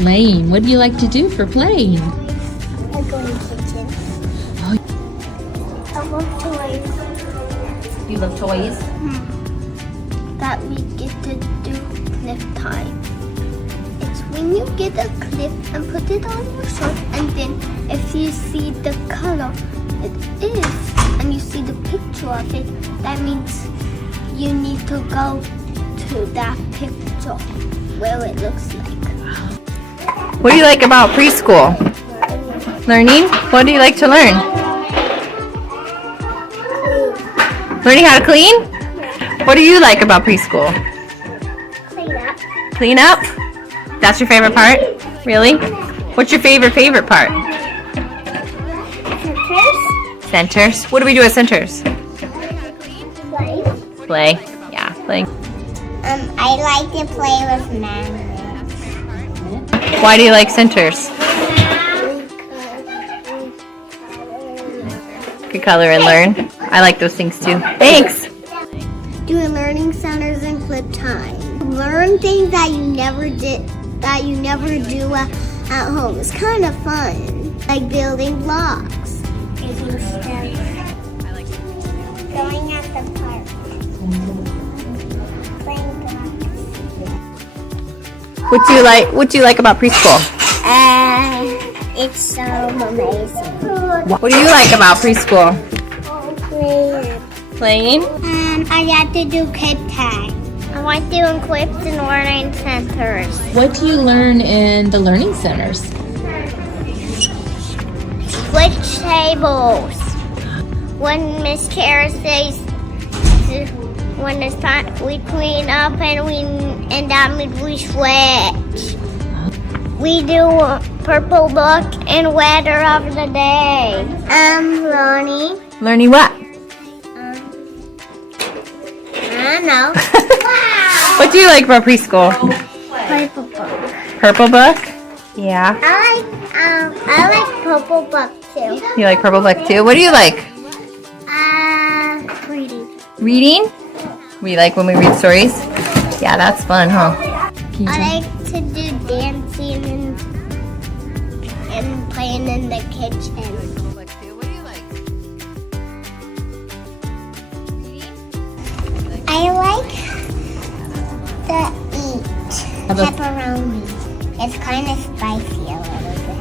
Playing. What do you like to do for playing? I go in the kitchen. Oh. I love toys. You love toys? That we get to do clip time. It's when you get a clip and put it on your shirt, and then if you see the color it is, and you see the picture of it, that means you need to go to that picture where it looks like. What do you like about preschool? Learning? What do you like to learn? Learning how to clean? What do you like about preschool? Clean up. Clean up? That's your favorite part? Really? What's your favorite part? Centers. Centers. What do we do at centers? Play. Play. Yeah, playing. I like to play with magnets. Why do you like centers? Could color and learn. I like those things too. Thanks. Doing learning centers and clip time. Learn things that you never do at home. It's kind of fun, like building blocks. Making stuff. Going at the park. Playing blocks. What do you like about preschool? It's so amazing. What do you like about preschool? Playing? I got to do clip time. I like doing clips and learning centers. What do you learn in the learning centers? Switch tables. When Miss Kara says when it's time we clean up and that means we switch. We do purple book and weather of the day. Learning. Learning what? I don't know. What do you like about preschool? Purple book. Purple book? Yeah. I like purple book too. You like purple book too? What do you like? Reading. Reading? We like when we read stories? Yeah, that's fun, huh? I like to do dancing and playing in the kitchen. I like to eat pepperoni. It's kind of spicy a little bit.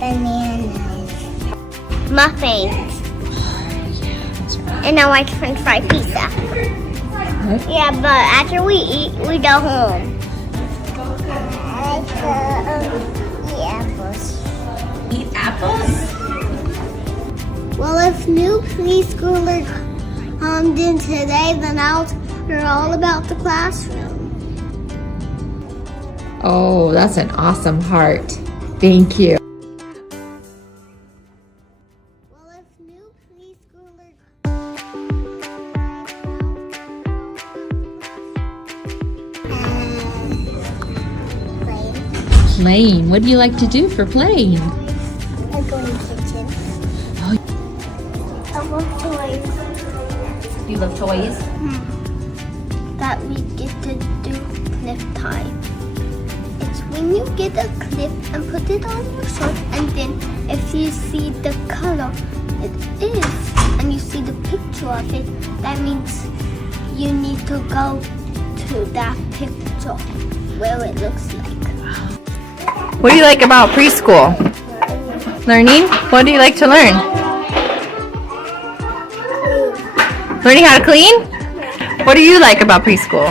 Bananas. Muffins. And I like French fry pizza. Yeah, but after we eat, we go home. I like to eat apples. Eat apples? Well, if new preschoolers comes in today, then I'll hear all about the classroom. Oh, that's an awesome heart. Thank you. Well, if new preschoolers Playing. What do you like to do for playing? I go in the kitchen. Oh. I love toys. You love toys? That we get to do clip time. It's when you get a clip and put it on your shirt, and then if you see the color it is, and you see the picture of it, that means you need to go to that picture where it looks like. What do you like about preschool? Learning? What do you like to learn? Learning how to clean? What do you like about preschool?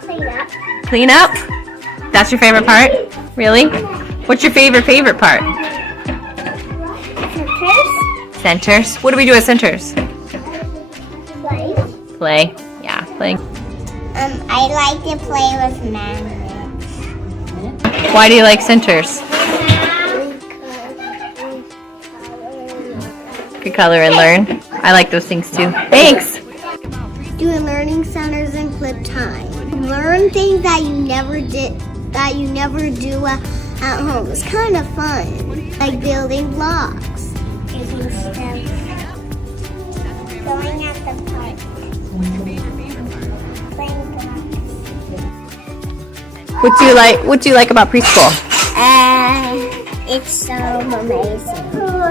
Clean up. Clean up? That's your favorite part? Really? What's your favorite part? Centers. Centers. What do we do at centers? Play. Play. Yeah, playing. I like to play with magnets. Why do you like centers? Could color and learn. I like those things too. Thanks. Doing learning centers and clip time. Learn things that you never do at home. It's kind of fun, like building blocks. Making stuff. Going at the park. Playing blocks. What do you like about preschool? It's so amazing.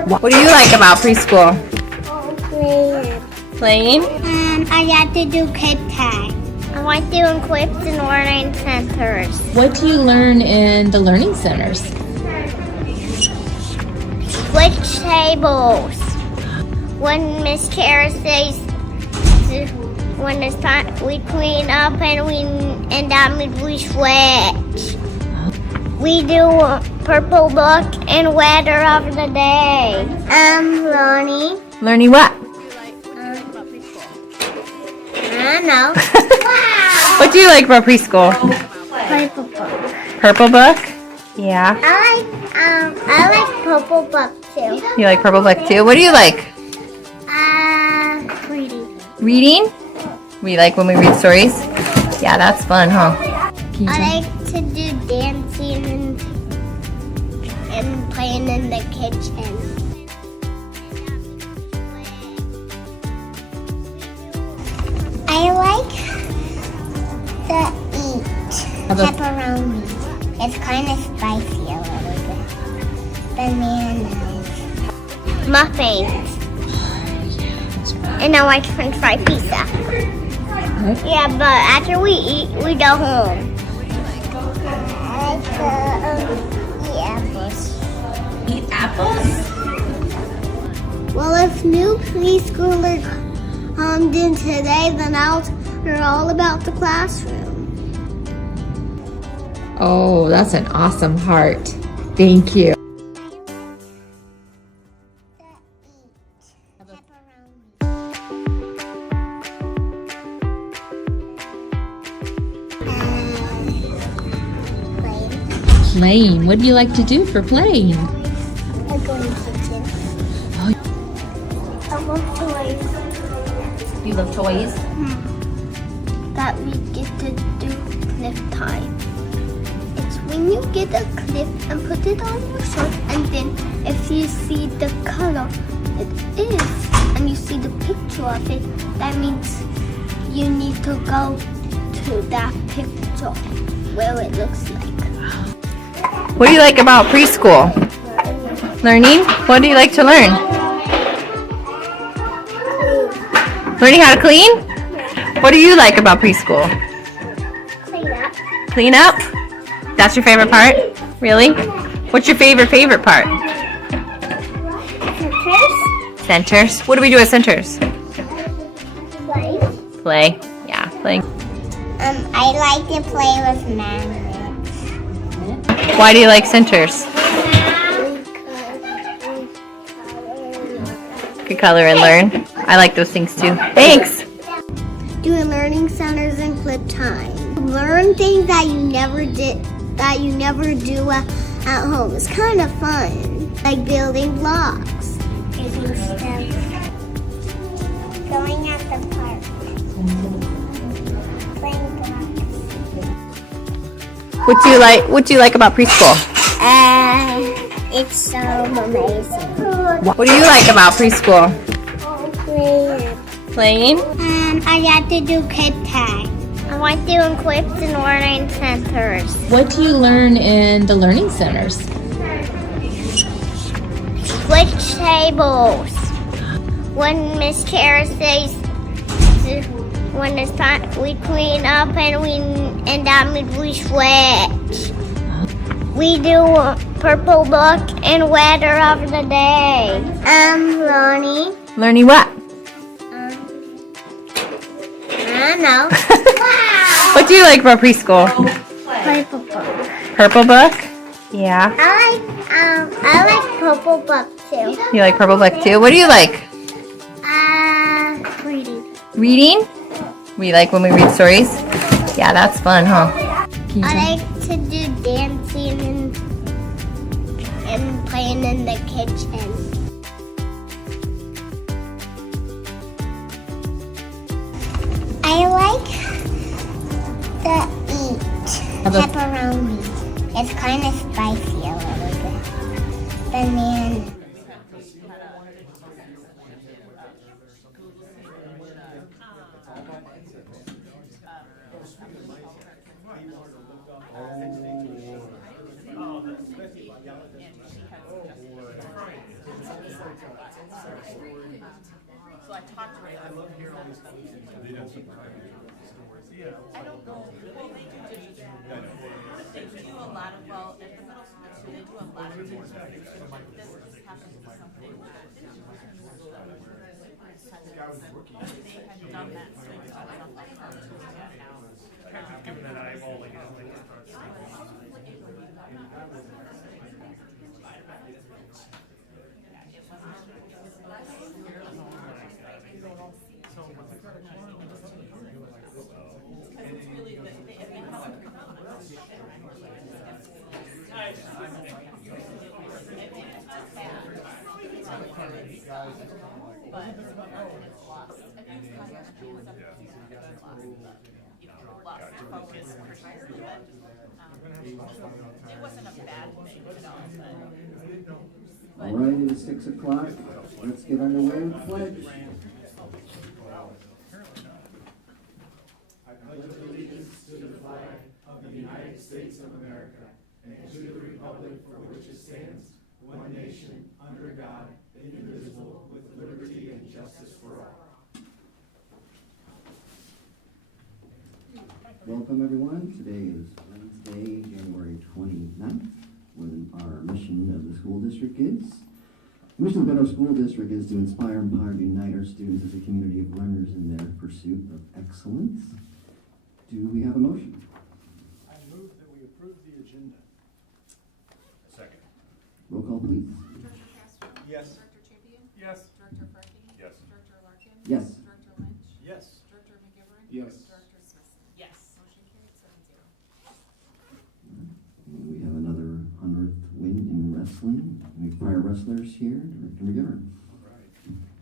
What do you like about preschool? Playing. Playing? I got to do kid tag. I like doing quips and learning centers. What do you learn in the learning centers? Switch tables. When Miss Kara says when it's time we clean up and that means we switch. We do purple book and weather of the day. Learning. Learning what? I don't know. What do you like about preschool? Purple book. Purple book? Yeah. I like purple book too. You like purple book too? What do you like? Reading. Reading? We like when we read stories? Yeah, that's fun, huh? I like to do dancing and playing in the kitchen. I like to eat pepperoni. It's kind of spicy a little bit. Bananas. Muffins. And I like French fry pizza. Yeah, but after we eat, we go home. I like to eat apples. Eat apples? Well, if new preschoolers comes in today, then I'll learn all about the classroom. Oh, that's an awesome heart. Thank you. Playing. What do you like to do for playing? I go in the kitchen. I love toys. You love toys? That we get to do clip time. It's when you get a clip and put it on your shirt, and then if you see the color it is, and you see the picture of it, that means you need to go to that picture where it looks like. What do you like about preschool? Learning? What do you like to learn? Learning how to clean? What do you like about preschool? Clean up. Clean up? That's your favorite part? Really? What's your favorite part? Centers. Centers? What do we do at centers? Play. Play. Yeah, playing. I like to play with magnets. Why do you like centers? Could color and learn. I like those things too. Thanks. Doing learning centers and clip time. Learn things that you never do at home. It's kind of fun. Like building blocks. Using stuff. Going at the park. Playing blocks. What do you like about preschool? It's so amazing. What do you like about preschool? Playing. Playing? I got to do kid tag. I like doing quips and learning centers. What do you learn in the learning centers? Switch tables. When Miss Kara says when it's time we clean up and that means we switch. We do purple book and weather of the day. Learning. Learning what? I don't know. What do you like about preschool? Purple book. Purple book? Yeah. I like purple book too. You like purple book too? What do you like? Reading. Reading? We like when we read stories? Yeah, that's fun, huh? I like to do dancing and playing in the kitchen. I like to eat pepperoni. It's kind of spicy a little bit. Banana. and she had suggested so I talked to her. I love hearing all these things. I don't know. Well, they do digital. They do a lot of, well, at the middle school, so they do a lot of things. This happens to something that they had done that, so it's all stuff like cartoons now. Given that eyeball, like, Because it's really good. They have a but it's lost. And it's kind of lost focus precisely, but it wasn't a bad thing at all. All right, it is 6 o'clock. Let's get underway with the pledge. I pledge allegiance to the flag of the United States of America and to the republic for which it stands, one nation, under God, indivisible, with liberty and justice for all. Welcome, everyone. Today is Wednesday, January 29th, when our mission of the school district is. The mission of the Bettendorf School District is to inspire, empower, and unite our students as a community of learners in their pursuit of excellence. Do we have a motion? I move that we approve the agenda. second. Roll call, please. Director Castro? Yes. Director Champion? Yes. Director Furky? Yes. Director Larkin? Yes. Director Lynch? Yes. Director McGivern? Yes. Director Smith? Yes. Motion carried 7-0. And we have another 100th win in wrestling. We have prior wrestlers here. Director McGivern. All right.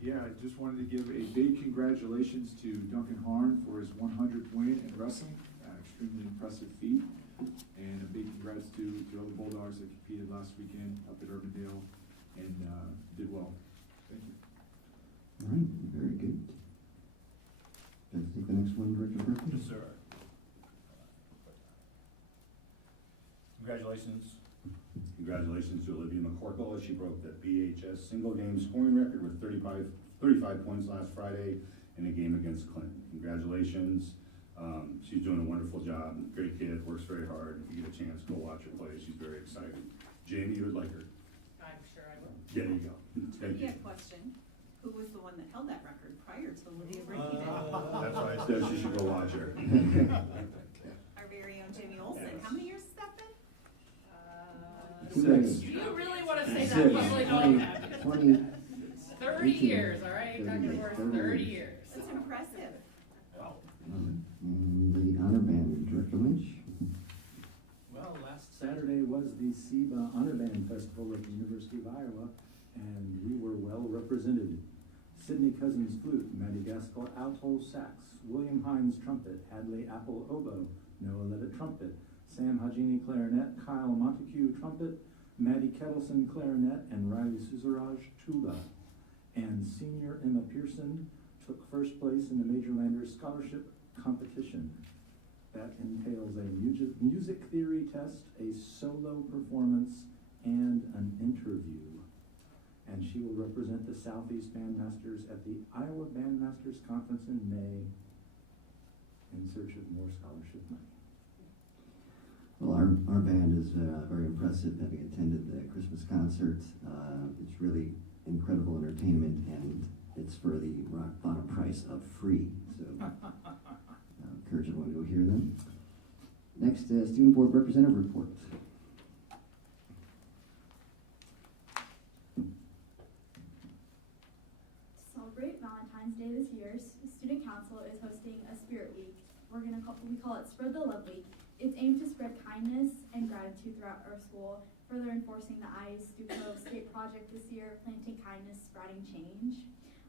Yeah, I just wanted to give a big congratulations to Duncan Harn for his 100th win in wrestling. Extremely impressive feat. And a big congrats to the other Bulldogs that competed last weekend up at Urbandale and did well. Thank you. All right, very good. Let's take the next one, Director Berkeley. Yes, sir. Congratulations to Olivia McCorkle as she broke the BHS single game scoring record with 35 points last Friday in a game against Clinton. Congratulations. She's doing a wonderful job. Great kid, works very hard. If you get a chance, go watch her play. She's very exciting. Jamie, you would like her. I'm sure I will. There you go. Thank you. Question. Who was the one that held that record prior to Olivia breaking it? That's why I said she should go watch her. Our very own Jamie Olson. How many years has that been? 6. Do you really want to say that? Six. Probably don't have 20. 30 years, all right? Talking for 30 years. That's impressive. The honor band, Director Lynch. Well, last Saturday was the SEBA Honor Band Festival at the University of Iowa, and we were well represented. Sydney Cousins flute, Maddie Gaskell alto sax, William Hines trumpet, Hadley Apple oboe, Noah Letta trumpet, Sam Hajini clarinet, Kyle Montague trumpet, Maddie Kettleson clarinet, and Riley Suzaraj tuba. And senior Emma Pearson took first place in the Major Landers Scholarship competition. That entails a music theory test, a solo performance, and an interview. And she will represent the Southeast Bandmasters at the Iowa Bandmasters Conference in May in search of more scholarship money. Well, our band is very impressive, having attended the Christmas concert. It's really incredible entertainment, and it's for the rock bottom price of free. So encourage everyone to go hear them. Next, Student Board Representative report. To celebrate Valentine's Day this year, Student Council is hosting a Spirit Week. We call it Spread the Love Week. It's aimed to spread kindness and gratitude throughout our school, further enforcing the ISDUCO state project this year, planting kindness, spreading change.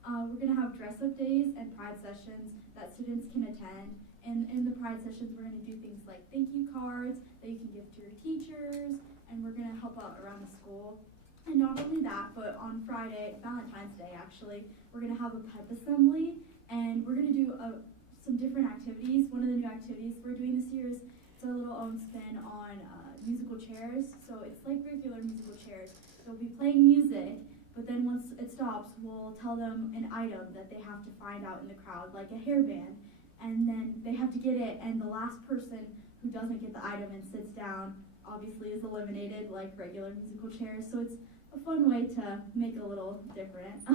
We're going to have dress-up days and pride sessions that students can attend. And in the pride sessions, we're going to do things like thank you cards that you can give to your teachers, and we're going to help out around the school. And not only that, but on Friday, Valentine's Day actually, we're going to have a pep assembly, and we're going to do some different activities. One of the new activities we're doing this year is it's a little own spin on musical chairs. So it's like regular musical chairs. They'll be playing music, but then once it stops, we'll tell them an item that they have to find out in the crowd, like a hairband. And then they have to get it, and the last person who doesn't get the item and sits down obviously is eliminated, like regular musical chairs. So it's a fun way to make it a little different. So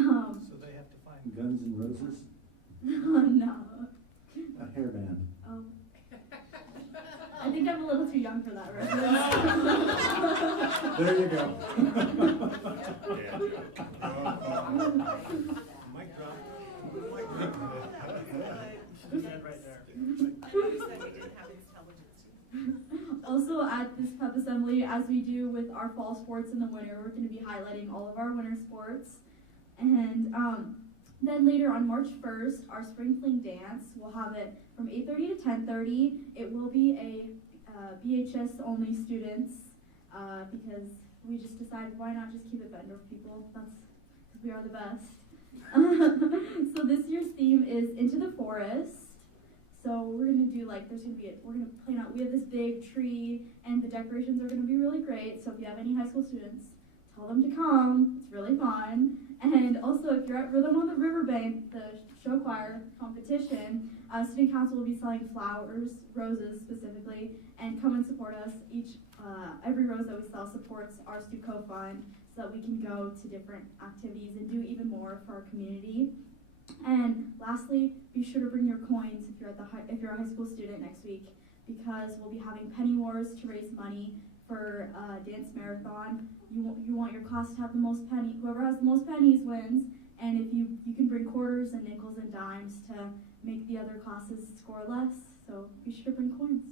they have to find Guns N' Roses, No. a hairband. Oh. I think I'm a little too young for that reference. There you go. Mic drop. Mic drop. Right there. I know you said we didn't have intelligence. Also at this pep assembly, as we do with our fall sports in the winter, we're going to be highlighting all of our winter sports. And then later on March 1st, our spring fling dance, we'll have it from 8:30 to 10:30. It will be a BHS only students because we just decided why not just keep it Bettendorf people. That's because we are the best. So this year's theme is Into the Forest. So we're gonna do we're gonna plan out, we have this big tree and the decorations are gonna be really great. So if you have any high school students, tell them to come. It's really fun. And also if you're at Rhythm on the Riverbank, the show choir competition, student council will be selling flowers, roses specifically, and come and support us. Every rose that we sell supports our Stuco Fund so that we can go to different activities and do even more for our community. And lastly, be sure to bring your coins if you're a high school student next week, because we'll be having penny wars to raise money for dance marathon. You want your class to have the most penny. Whoever has the most pennies wins. And if you can bring quarters and nickels and dimes to make the other classes score less. So be sure to bring coins.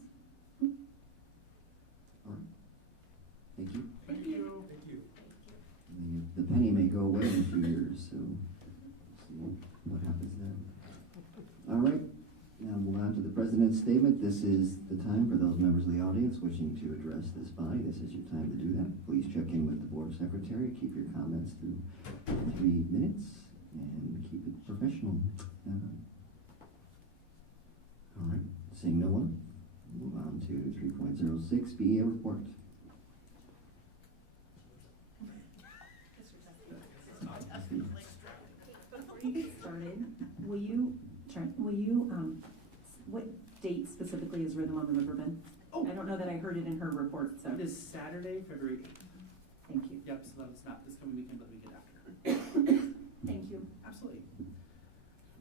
All right. Thank you. Thank you. Thank you. The penny may go away in a few years, so see what happens then. All right, now move on to the president's statement. This is the time for those members of the audience wishing to address this body. This is your time to do that. Please check in with the board secretary. Keep your comments to 3 minutes and keep it professional. All right, seeing no one, move on to 3.06 BEA report. Before you get started, what date specifically is Rhythm on the Riverbend? Oh. I don't know that I heard it in her report, so. It is Saturday, February 8th. Thank you. Yep, so that's not this coming weekend, but the weekend after. Thank you. Absolutely.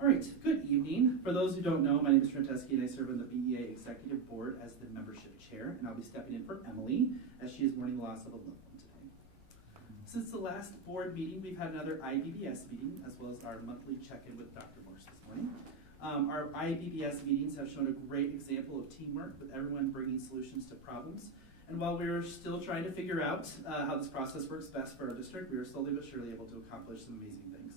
All right, good evening. For those who don't know, my name is Trent Teskey and I serve on the BEA Executive Board as the membership chair, and I'll be stepping in for Emily as she is mourning the loss of a loved one today. Since the last board meeting, we've had another IBBS meeting, as well as our monthly check-in with Dr. Morse this morning. Our IBBS meetings have shown a great example of teamwork, with everyone bringing solutions to problems. And while we're still trying to figure out how this process works best for our district, we are slowly but surely able to accomplish some amazing things.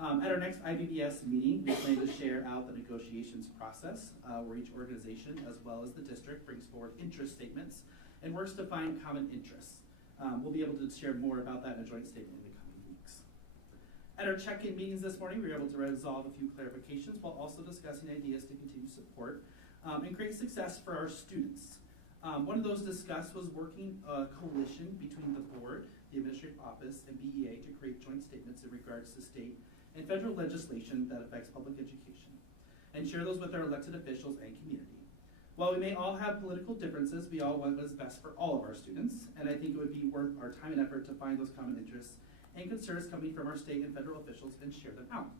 At our next IBBS meeting, we plan to share out the negotiations process, where each organization, as well as the district, brings forward interest statements and works to find common interests. We'll be able to share more about that in a joint statement in the coming weeks. At our check-in meetings this morning, we were able to resolve a few clarifications while also discussing ideas to continue support and create success for our students. One of those discussed was working a coalition between the board, the administrative office, and BEA to create joint statements in regards to state and federal legislation that affects public education, and share those with our elected officials and community. While we may all have political differences, we all want what is best for all of our students, and I think it would be worth our time and effort to find those common interests and concerns coming from our state and federal officials and share them out.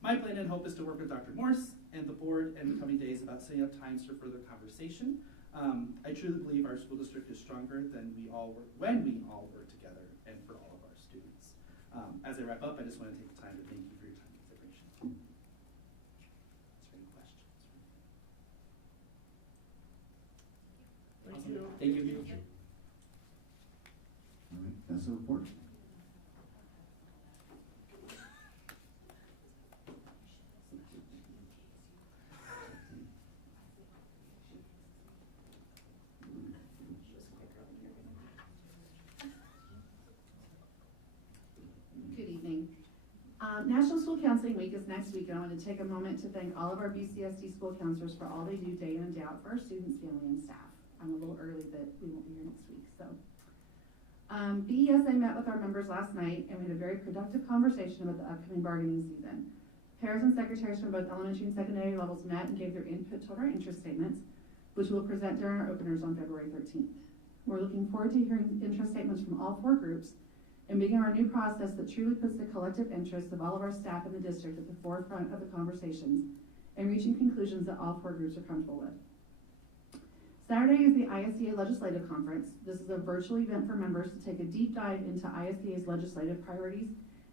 My plan and hope is to work with Dr. Morse and the board in the coming days about setting up times for further conversation. I truly believe our school district is stronger than we all work when we all work together and for all of our students. As I wrap up, I just want to take the time to thank you for your time and consideration. Is there any questions? Thank you. Thank you. All right, that's a report. Good evening. National School Counseling Week is next week, and I want to take a moment to thank all of our BCSD school counselors for all they do day in and day out for our students, family, and staff. I'm a little early that we won't be here next week, so. BESA met with our members last night, and we had a very productive conversation about the upcoming bargaining season. Pairs and secretaries from both elementary and secondary levels met and gave their input toward our interest statements, which we'll present during our openers on February 13th. We're looking forward to hearing interest statements from all 4 groups and begin our new process that truly puts the collective interests of all of our staff in the district at the forefront of the conversations and reaching conclusions that all 4 groups are comfortable with. Saturday is the ISDA Legislative Conference. This is a virtual event for members to take a deep dive into ISDA's legislative priorities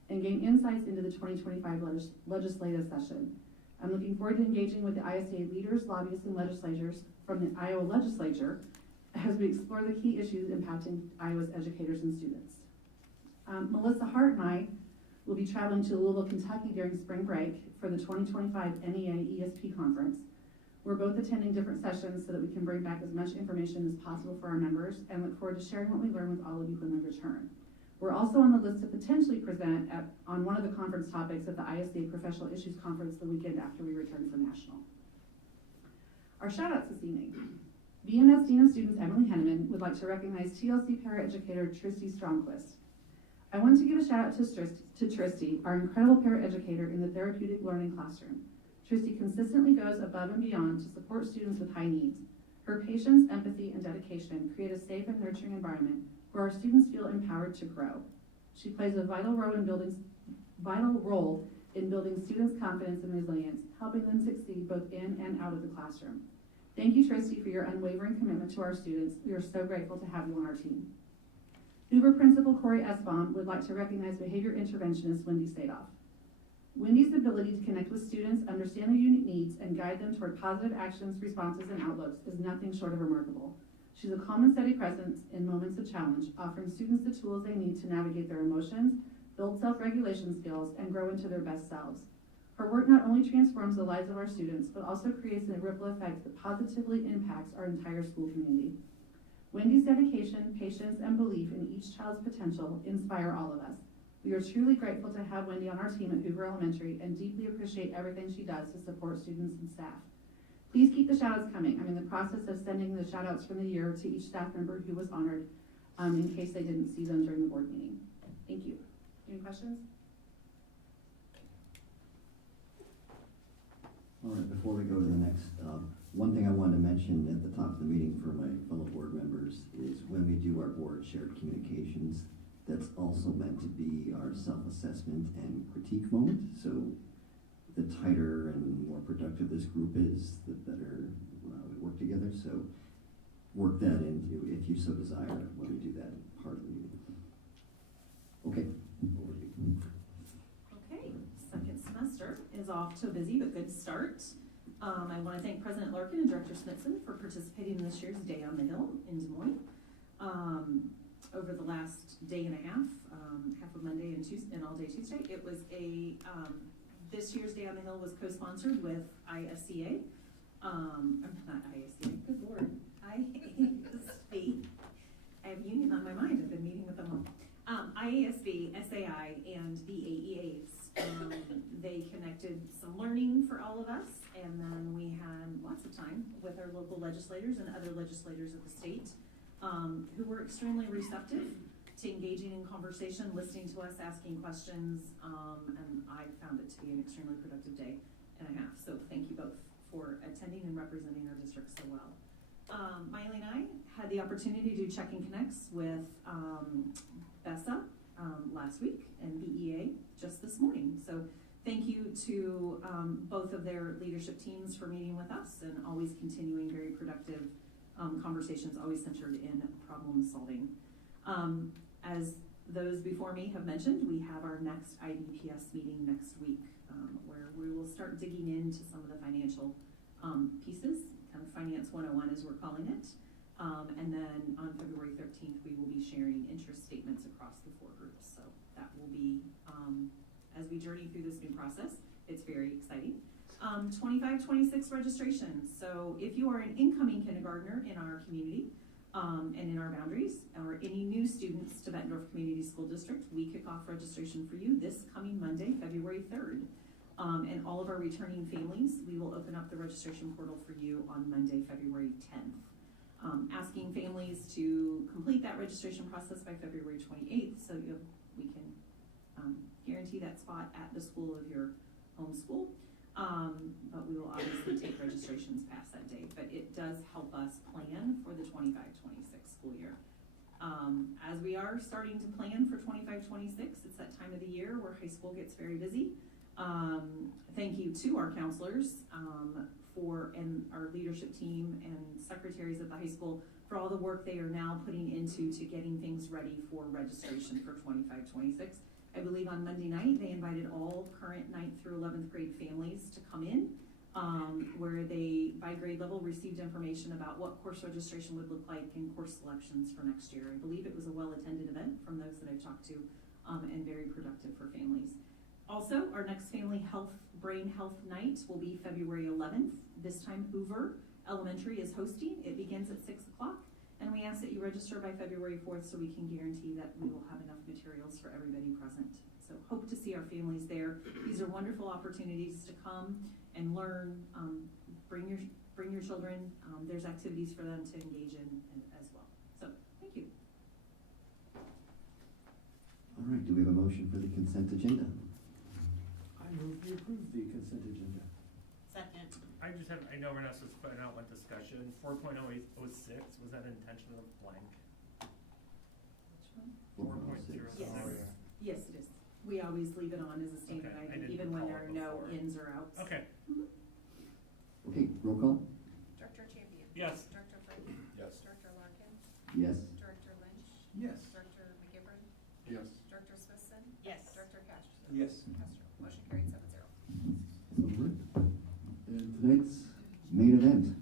and gain insights into the 2025 legislative session. I'm looking forward to engaging with the ISDA leaders, lobbyists, and legislators from the Iowa legislature as we explore the key issues impacting Iowa's educators and students. Melissa Hart and I will be traveling to Louisville, Kentucky during spring break for the 2025 NEA ESP conference. We're both attending different sessions so that we can bring back as much information as possible for our members and look forward to sharing what we learn with all of you when we return. We're also on the list to potentially present on one of the conference topics at the ISDA Professional Issues Conference the weekend after we return from National. Our shout outs this evening. BMS Dean of Students Emily Henneman would like to recognize TLC paraeducator Tristy Stromquist. I want to give a shout out to Tristy, our incredible paraeducator in the therapeutic learning classroom. Tristy consistently goes above and beyond to support students with high needs. Her patience, empathy, and dedication create a safe and nurturing environment where our students feel empowered to grow. She plays a vital role in building students' confidence and resilience, helping them succeed both in and out of the classroom. Thank you, Tristy, for your unwavering commitment to our students. We are so grateful to have you on our team. Hoover Principal Corey Esbaum would like to recognize behavior interventionist Wendy Sadoff. Wendy's ability to connect with students, understand their unique needs, and guide them toward positive actions, responses, and outlooks is nothing short of remarkable. She's a calm and steady presence in moments of challenge, offering students the tools they need to navigate their emotions, build self-regulation skills, and grow into their best selves. Her work not only transforms the lives of our students, but also creates a ripple effect that positively impacts our entire school community. Wendy's dedication, patience, and belief in each child's potential inspire all of us. We are truly grateful to have Wendy on our team at Hoover Elementary and deeply appreciate everything she does to support students and staff. Please keep the shout outs coming. I'm in the process of sending the shout outs from the year to each staff member who was honored in case they didn't see them during the board meeting. Thank you. Any questions? All right, before we go to the next, one thing I wanted to mention at the top of the meeting for my fellow board members is when we do our board shared communications, that's also meant to be our self-assessment and critique moment. So the tighter and more productive this group is, the better we work together. So work that into, if you so desire, when we do that part of the meeting. Okay. Okay, second semester is off to a busy but good start. I want to thank President Larkin and Director Smithson for participating in this year's Day on the Hill in Des Moines. Over the last day and a half, half of Monday and Tuesday and all day Tuesday, it was this year's Day on the Hill was co-sponsored with ISCA. Not ISCA, good Lord, IASB. I have union on my mind, I've been meeting with them all. IASB, SAI, and the AEAs. They connected some learning for all of us, and then we had lots of time with our local legislators and other legislators of the state who were extremely receptive to engaging in conversation, listening to us, asking questions, and I found it to be an extremely productive day and a half. So thank you both for attending and representing our district so well. Miley and I had the opportunity to do check-in connects with BESA last week and BEA just this morning. So thank you to both of their leadership teams for meeting with us and always continuing very productive conversations, always centered in problem solving. As those before me have mentioned, we have our next IBPS meeting next week where we will start digging into some of the financial pieces, kind of Finance 101 as we're calling it. And then on February 13th, we will be sharing interest statements across the 4 groups. So that will be, as we journey through this new process, it's very exciting. 25-26 registration. So if you are an incoming kindergartner in our community and in our boundaries, or any new students to Bettendorf Community School District, we kick off registration for you this coming Monday, February 3rd. And all of our returning families, we will open up the registration portal for you on Monday, February 10th. asking families to complete that registration process by February 28th so we can guarantee that spot at the school of your home school. But we will obviously take registrations past that date, but it does help us plan for the 25-26 school year. As we are starting to plan for 25-26, it's that time of the year where high school gets very busy. Thank you to our counselors and our leadership team and secretaries at the high school for all the work they are now putting into getting things ready for registration for 25-26. I believe on Monday night, they invited all current 9th through 11th grade families to come in, where they, by grade level, received information about what course registration would look like and course selections for next year. I believe it was a well-attended event from those that I've talked to, and very productive for families. Also, our next family brain health night will be February 11th. This time, Hoover Elementary is hosting. It begins at 6 o'clock. And we ask that you register by February 4th so we can guarantee that we will have enough materials for everybody present. So hope to see our families there. These are wonderful opportunities to come and learn. Bring your children. There's activities for them to engage in as well. So thank you. All right, do we have a motion for the consent agenda? I move we approve the consent agenda. Second. I know we're not supposed to put out one discussion. 4.0806, was that intentional blank? Which one? 4.06. Yes. Yes, it is. We always leave it on as a standard Okay, I item, didn't even when there are recall no before. ins or outs. Okay. Okay, roll call? Director Champion. Yes. Director Brady. Yes. Director Larkin. Yes. Director Lynch. Yes. Director McGivern. Yes. Director Smithson. Yes. Director Castro. Yes. Motion carried 7-0. All right. And tonight's main event.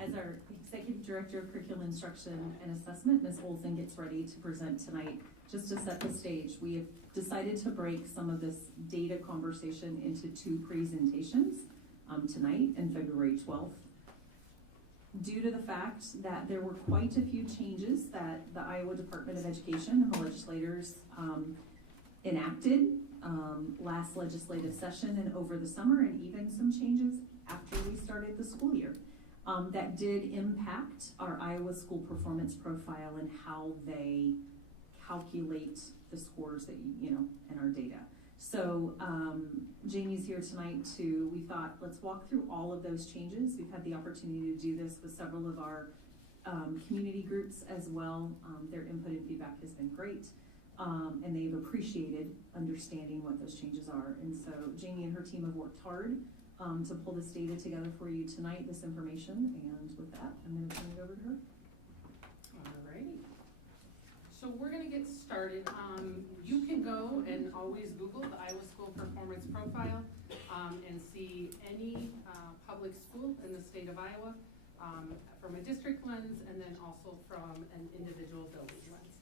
As our Executive Director of Curriculum Instruction and Assessment, Ms. Olson, gets ready to present tonight, just to set the stage, we have decided to break some of this data conversation into two presentations tonight and February 12th. Due to the fact that there were quite a few changes that the Iowa Department of Education and the legislators enacted last legislative session and over the summer, and even some changes after we started the school year, that did impact our Iowa school performance profile and how they calculate the scores that in our data. So Jamie's here tonight we thought, let's walk through all of those changes. We've had the opportunity to do this with several of our community groups as well. Their input and feedback has been great. And they've appreciated understanding what those changes are. And so Jamie and her team have worked hard to pull this data together for you tonight, this information. And with that, I'm going to turn it over to her. Alrighty. So we're going to get started. You can go and always Google the Iowa School Performance Profile and see any public school in the state of Iowa from a district lens and then also from an individual building lens.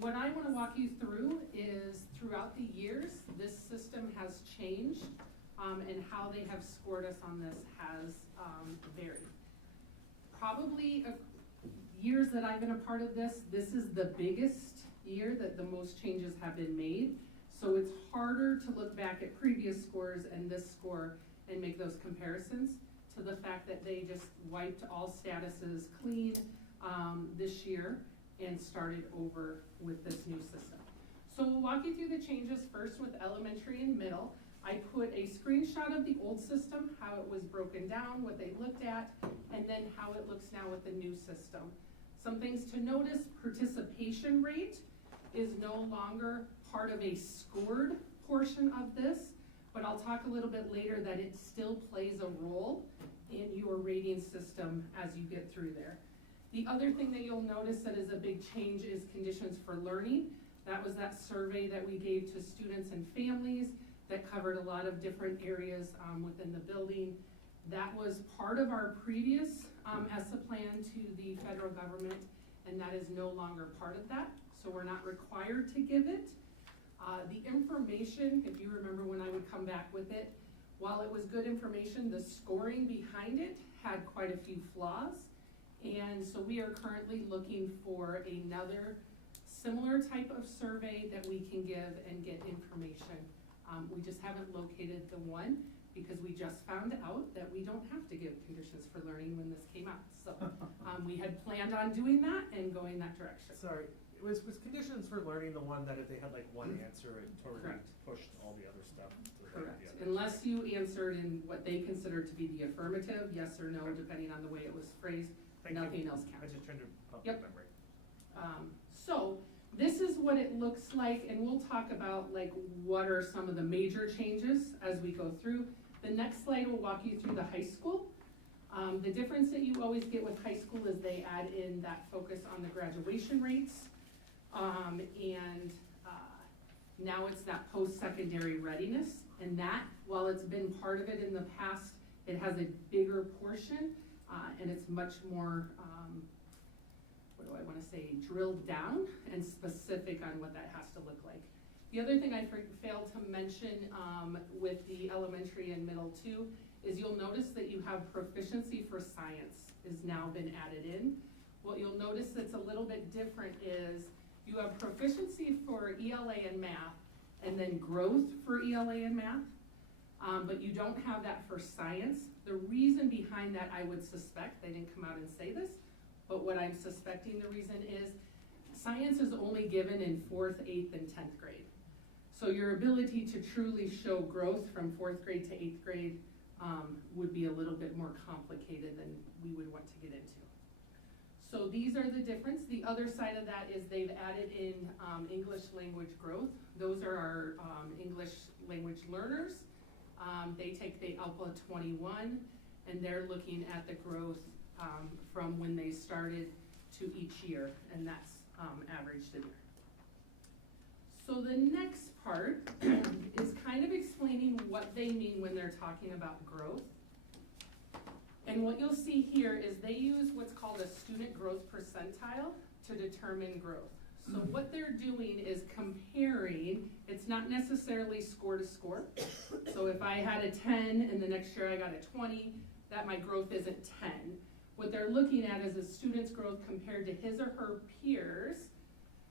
What I want to walk you through is throughout the years, this system has changed and how they have scored us on this has varied. Probably years that I've been a part of this is the biggest year that the most changes have been made. So it's harder to look back at previous scores and this score and make those comparisons to the fact that they just wiped all statuses clean this year and started over with this new system. So we'll walk you through the changes first with elementary and middle. I put a screenshot of the old system, how it was broken down, what they looked at, and then how it looks now with the new system. Some things to notice: participation rate is no longer part of a scored portion of this, but I'll talk a little bit later that it still plays a role in your rating system as you get through there. The other thing that you'll notice that is a big change is conditions for learning. That was that survey that we gave to students and families that covered a lot of different areas within the building. That was part of our previous ESSA plan to the federal government, and that is no longer part of that. So we're not required to give it. The information, if you remember when I would come back with it, while it was good information, the scoring behind it had quite a few flaws. And so we are currently looking for another similar type of survey that we can give and get information. We just haven't located the one. because we just found out that we don't have to give conditions for learning when this came out. So we had planned on doing that and going that direction. Sorry, was conditions for learning the one that if they had like one answer, it totally Correct. pushed all the other stuff to Correct. the other? Unless you answered in what they considered to be the affirmative, yes or no, depending on the way it was phrased, Thank nothing you. else I counted. just trying to pump Yep. my memory. So this is what it looks like, and we'll talk about like what are some of the major changes as we go through. The next slide will walk you through the high school. The difference that you always get with high school is they add in that focus on the graduation rates. Now it's that post-secondary readiness, and that, while it's been part of it in the past, it has a bigger portion, and it's much more, what do I wanna say, drilled down and specific on what that has to look like. The other thing I failed to mention with the elementary and middle too, is you'll notice that you have proficiency for science is now been added in. What you'll notice that's a little bit different is you have proficiency for ELA and math, and then growth for ELA and math, but you don't have that for science. The reason behind that, I would suspect, they didn't come out and say this, but what I'm suspecting the reason is, science is only given in 4th, 8th, and 10th grade. So your ability to truly show growth from 4th grade to 8th grade would be a little bit more complicated than we would want to get into. So these are the difference. The other side of that is they've added in English language growth. Those are our English language learners. They take the ALPA 21, and they're looking at the growth from when they started to each year, and that's averaged in there. So the next part is kind of explaining what they mean when they're talking about growth. And what you'll see here is they use what's called a student growth percentile to determine growth. So what they're doing is comparing, it's not necessarily score to score. So if I had a 10 and the next year I got a 20, that my growth isn't 10. What they're looking at is a student's growth compared to his or her peers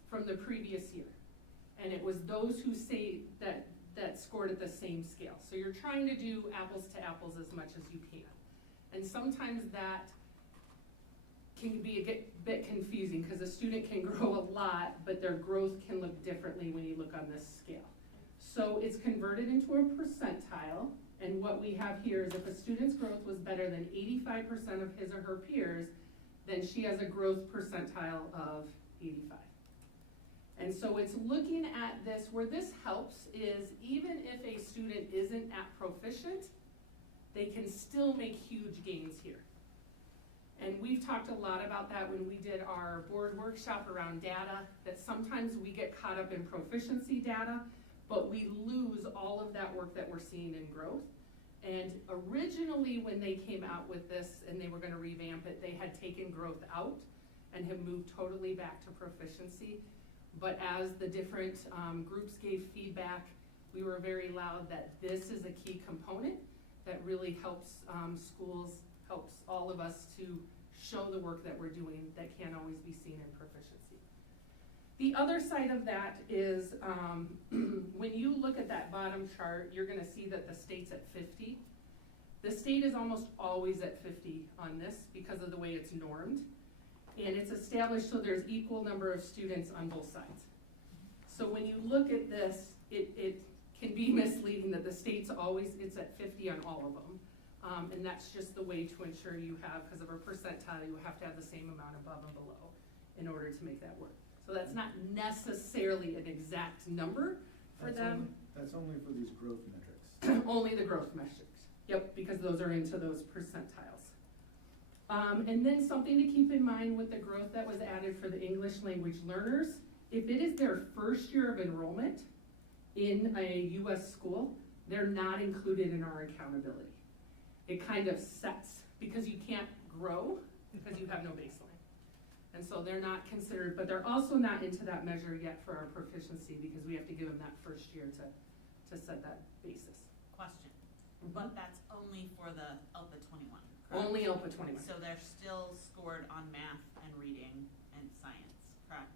from the previous year. And it was those who say that scored at the same scale. So you're trying to do apples to apples as much as you can. And sometimes that can be a bit confusing because a student can grow a lot, but their growth can look differently when you look on this scale. So it's converted into a percentile, and what we have here is if a student's growth was better than 85% of his or her peers, then she has a growth percentile of 85. And so it's looking at this, where this helps is even if a student isn't at proficient, they can still make huge gains here. And we've talked a lot about that when we did our board workshop around data, that sometimes we get caught up in proficiency data, but we lose all of that work that we're seeing in growth. And originally when they came out with this and they were gonna revamp it, they had taken growth out and have moved totally back to proficiency. But as the different groups gave feedback, we were very loud that this is a key component that really helps schools, helps all of us to show the work that we're doing that can't always be seen in proficiency. The other side of that is when you look at that bottom chart, you're gonna see that the state's at 50. The state is almost always at 50 on this because of the way it's normed. And it's established so there's equal number of students on both sides. So when you look at this, it can be misleading that the state's always, it's at 50 on all of them. And that's just the way to ensure you have, because of a percentile, you have to have the same amount above and below in order to make that work. So that's not necessarily an exact number for them. That's only for these growth metrics. Only the growth metrics. Yep, because those are into those percentiles. And then something to keep in mind with the growth that was added for the English language learners, if it is their first year of enrollment in a US school, they're not included in our accountability. It kind of sets, because you can't grow because you have no baseline. And so they're not considered, but they're also not into that measure yet for our proficiency because we have to give them that first year to set that basis. Question, but that's only for the ALPA 21, correct? Only ALPA 21. So they're still scored on math and reading and science, correct?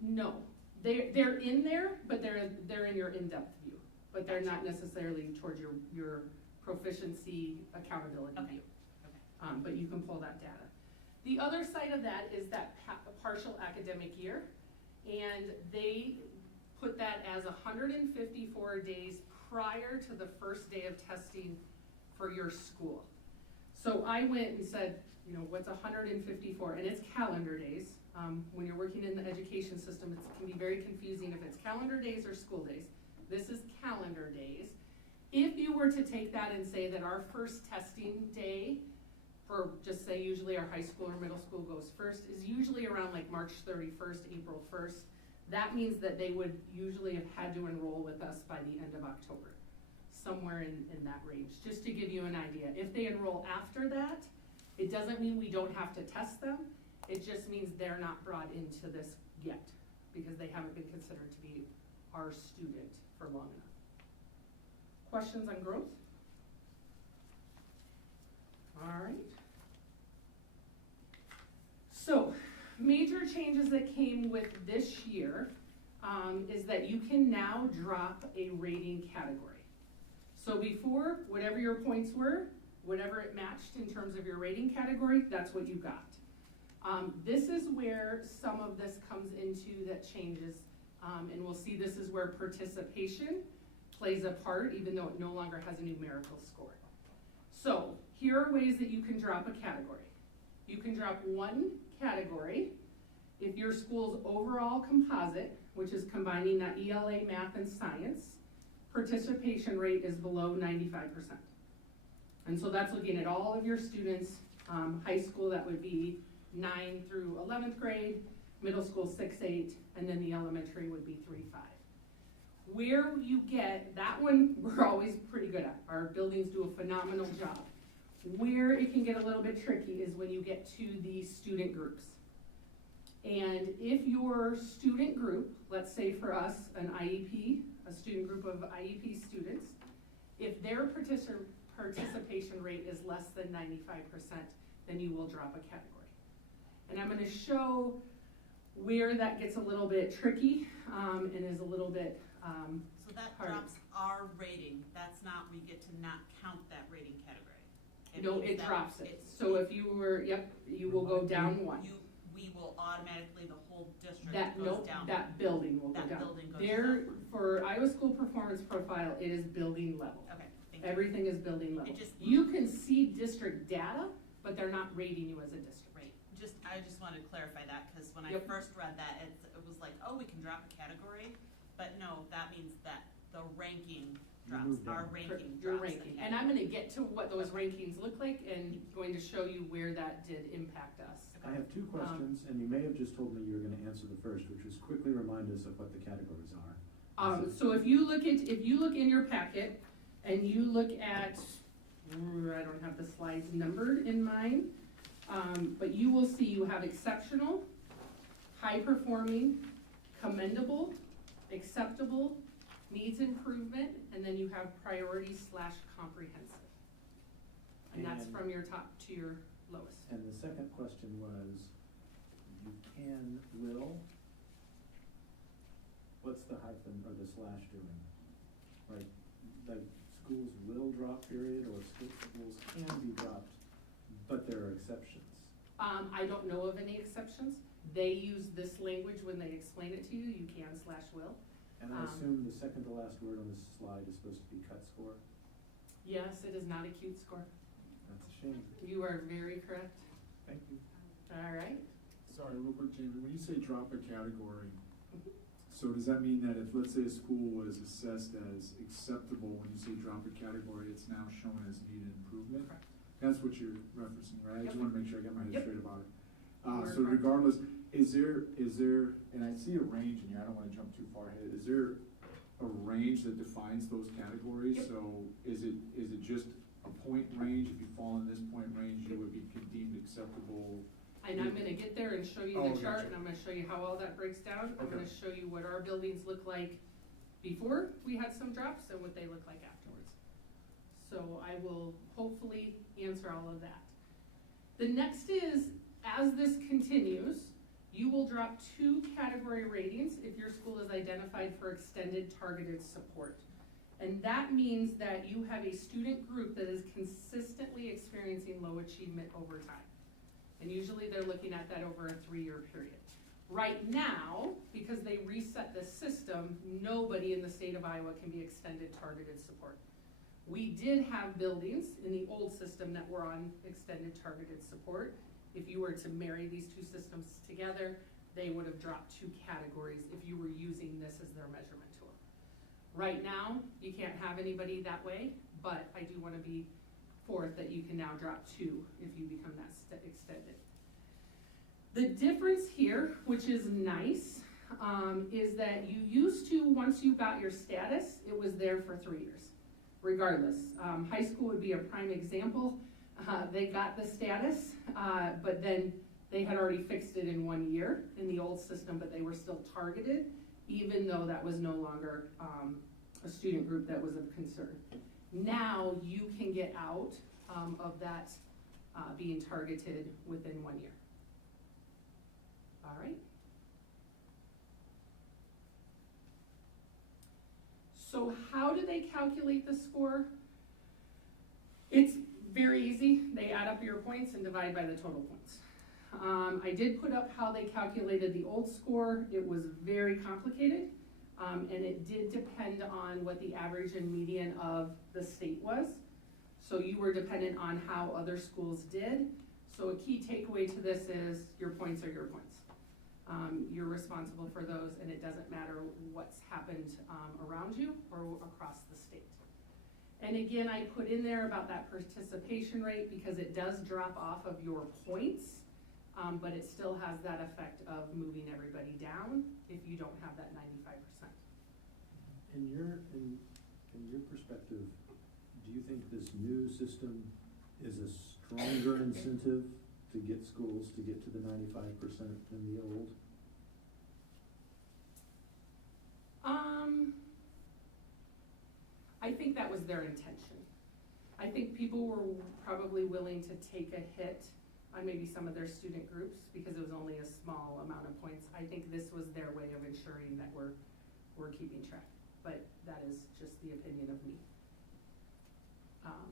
No, they're in there, but they're in your in-depth view. but they're not necessarily towards your proficiency accountability Okay. view. Okay. But you can pull that data. The other side of that is that partial academic year, and they put that as 154 days prior to the first day of testing for your school. So I went and said, you know, what's 154? And it's calendar days. When you're working in the education system, it can be very confusing if it's calendar days or school days. This is calendar days. If you were to take that and say that our first testing day for, just say usually our high school or middle school goes first, is usually around like March 31st, April 1st. That means that they would usually have had to enroll with us by the end of October, somewhere in that range, just to give you an idea. If they enroll after that, it doesn't mean we don't have to test them. It just means they're not brought into this yet, because they haven't been considered to be our student for long enough. Questions on growth? All right. So, major changes that came with this year is that you can now drop a rating category. So before, whatever your points were, whatever it matched in terms of your rating category, that's what you got. This is where some of this comes into that changes, and we'll see this is where participation plays a part, even though it no longer has a numerical score. So here are ways that you can drop a category. You can drop one category if your school's overall composite, which is combining that ELA, math, and science, participation rate is below 95%. And so that's looking at all of your students, high school, that would be 9 through 11th grade, middle school 6-8, and then the elementary would be 3-5. Where you get, that one we're always pretty good at. Our buildings do a phenomenal job. Where it can get a little bit tricky is when you get to the student groups. And if your student group, let's say for us, an IEP, a student group of IEP students, if their participation rate is less than 95%, then you will drop a category. And I'm gonna show where that gets a little bit tricky and is a little bit So that hard. drops our rating. That's not, we get to not count that rating category. No, means it that drops it. So if you were, yep, you will go down one. We will automatically, the whole district That, goes nope, down. that building will go That down. building goes There, down. for Iowa School Performance Profile, it is building level. Okay, thank you. Everything is building level. It just- You can see district data, but they're not rating you as a district. Right, I just wanted to clarify that, because when I Yep. first read that, it was like, oh, we can drop a category, but no, that means that the ranking drops, moved our down. ranking Your drops. the ranking. And I'm category. gonna get to what those rankings look like and going to show you where that did impact us. I have two questions, and you may have just told me you were gonna answer the first, which was quickly remind us of what the categories are. So if you look in your packet and you look at, I don't have the slides numbered in mine, but you will see you have exceptional, high performing, commendable, acceptable, needs improvement, and then you have priority/comprehensive. And that's And- from your top to your lowest. And the second question was, you can, will, what's the hyphen or the slash doing? Right, like schools will drop period, or schools can be dropped, but there are exceptions. I don't know of any exceptions. They use this language when they explain it to you, you can/will. And I assume the second to last word on this slide is supposed to be cut score? Yes, it is not a cute score. That's a shame. You are very correct. Thank you. All right. Sorry, real quick, Jamie, when you say drop a category, so does that mean that if, let's say, a school was assessed as acceptable, when you say drop a category, it's now shown as needed improvement? Correct. That's what you're referencing, right? I just Yep. wanna make sure I get my head Yep. straight about it. You're So correct. regardless, is there, and I see a range in here, I don't wanna jump too far ahead, is there a range that defines those categories? Yep. So is it just a point range? If you fall in this point range, you would be deemed acceptable? And I'm gonna get there and show you Oh, the chart, gotcha. and I'm gonna show you how all that breaks down. I'm Okay. gonna show you what our buildings look like before we had some drops and what they look like afterwards. So I will hopefully answer all of that. The next is, as this continues, you will drop 2 category ratings if your school is identified for extended targeted support. And that means that you have a student group that is consistently experiencing low achievement over time. And usually they're looking at that over a 3-year period. Right now, because they reset the system, nobody in the state of Iowa can be extended targeted support. We did have buildings in the old system that were on extended targeted support. If you were to marry these two systems together, they would have dropped 2 categories if you were using this as their measurement tool. Right now, you can't have anybody that way, but I do want to be forth that you can now drop 2 if you become that extended. The difference here, which is nice, is that you used to, once you got your status, it was there for 3 years, regardless. High school would be a prime example. They got the status, but then they had already fixed it in 1 year in the old system, but they were still targeted, even though that was no longer a student group that was of concern. Now you can get out of that being targeted within 1 year. All right. So how do they calculate the score? It's very easy. They add up your points and divide by the total points. I did put up how they calculated the old score. It was very complicated, and it did depend on what the average and median of the state was. So you were dependent on how other schools did. So a key takeaway to this is your points are your points. You're responsible for those, and it doesn't matter what's happened around you or across the state. And again, I put in there about that participation rate because it does drop off of your points, but it still has that effect of moving everybody down if you don't have that 95%. In your perspective, do you think this new system is a stronger incentive to get schools to get to the 95% than the old? I think that was their intention. I think people were probably willing to take a hit on maybe some of their student groups because it was only a small amount of points. I think this was their way of ensuring that we're keeping track, but that is just the opinion of me.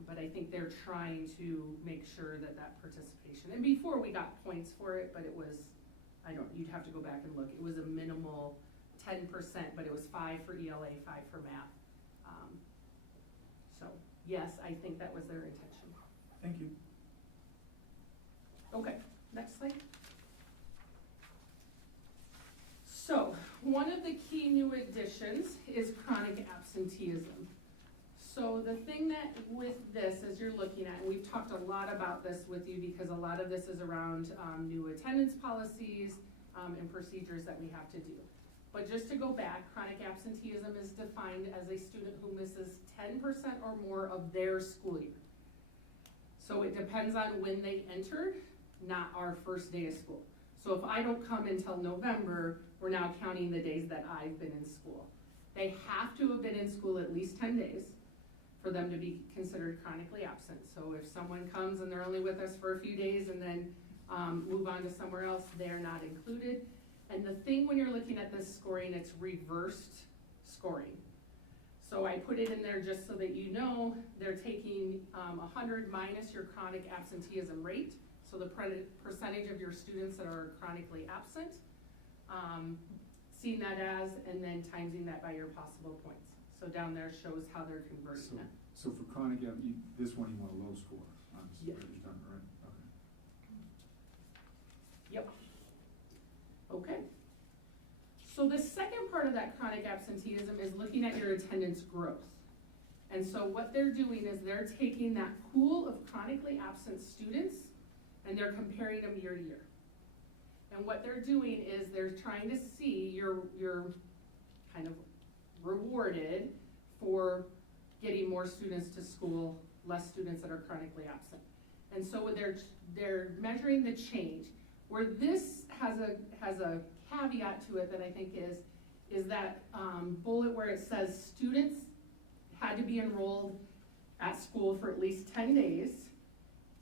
But I think they're trying to make sure that participation, and before we got points for it, but it was, you'd have to go back and look. It was a minimal 10%, but it was 5 for ELA, 5 for math. So yes, I think that was their intention. Thank you. Okay, next slide. So one of the key new additions is chronic absenteeism. So the thing that with this, as you're looking at, and we've talked a lot about this with you because a lot of this is around new attendance policies and procedures that we have to do. But just to go back, chronic absenteeism is defined as a student who misses 10% or more of their school year. So it depends on when they entered, not our first day of school. So if I don't come until November, we're now counting the days that I've been in school. They have to have been in school at least 10 days for them to be considered chronically absent. So if someone comes and they're only with us for a few days and then move on to somewhere else, they're not included. And the thing when you're looking at this scoring, it's reversed scoring. So I put it in there just so that you know they're taking 100 minus your chronic absenteeism rate. So the percentage of your students that are chronically absent, seeing that as, and then timesing that by your possible points. So down there shows how they're converting that. So for chronic, this one you want a low score, obviously, Yeah. right? You've done it right, okay. Yep. Okay. So the second part of that chronic absenteeism is looking at your attendance growth. And so what they're doing is they're taking that pool of chronically absent students and they're comparing them year to year. And what they're doing is they're trying to see you're kind of rewarded for getting more students to school, less students that are chronically absent. And so they're measuring the change. Where this has a caveat to it that I think is that bullet where it says students had to be enrolled at school for at least 10 days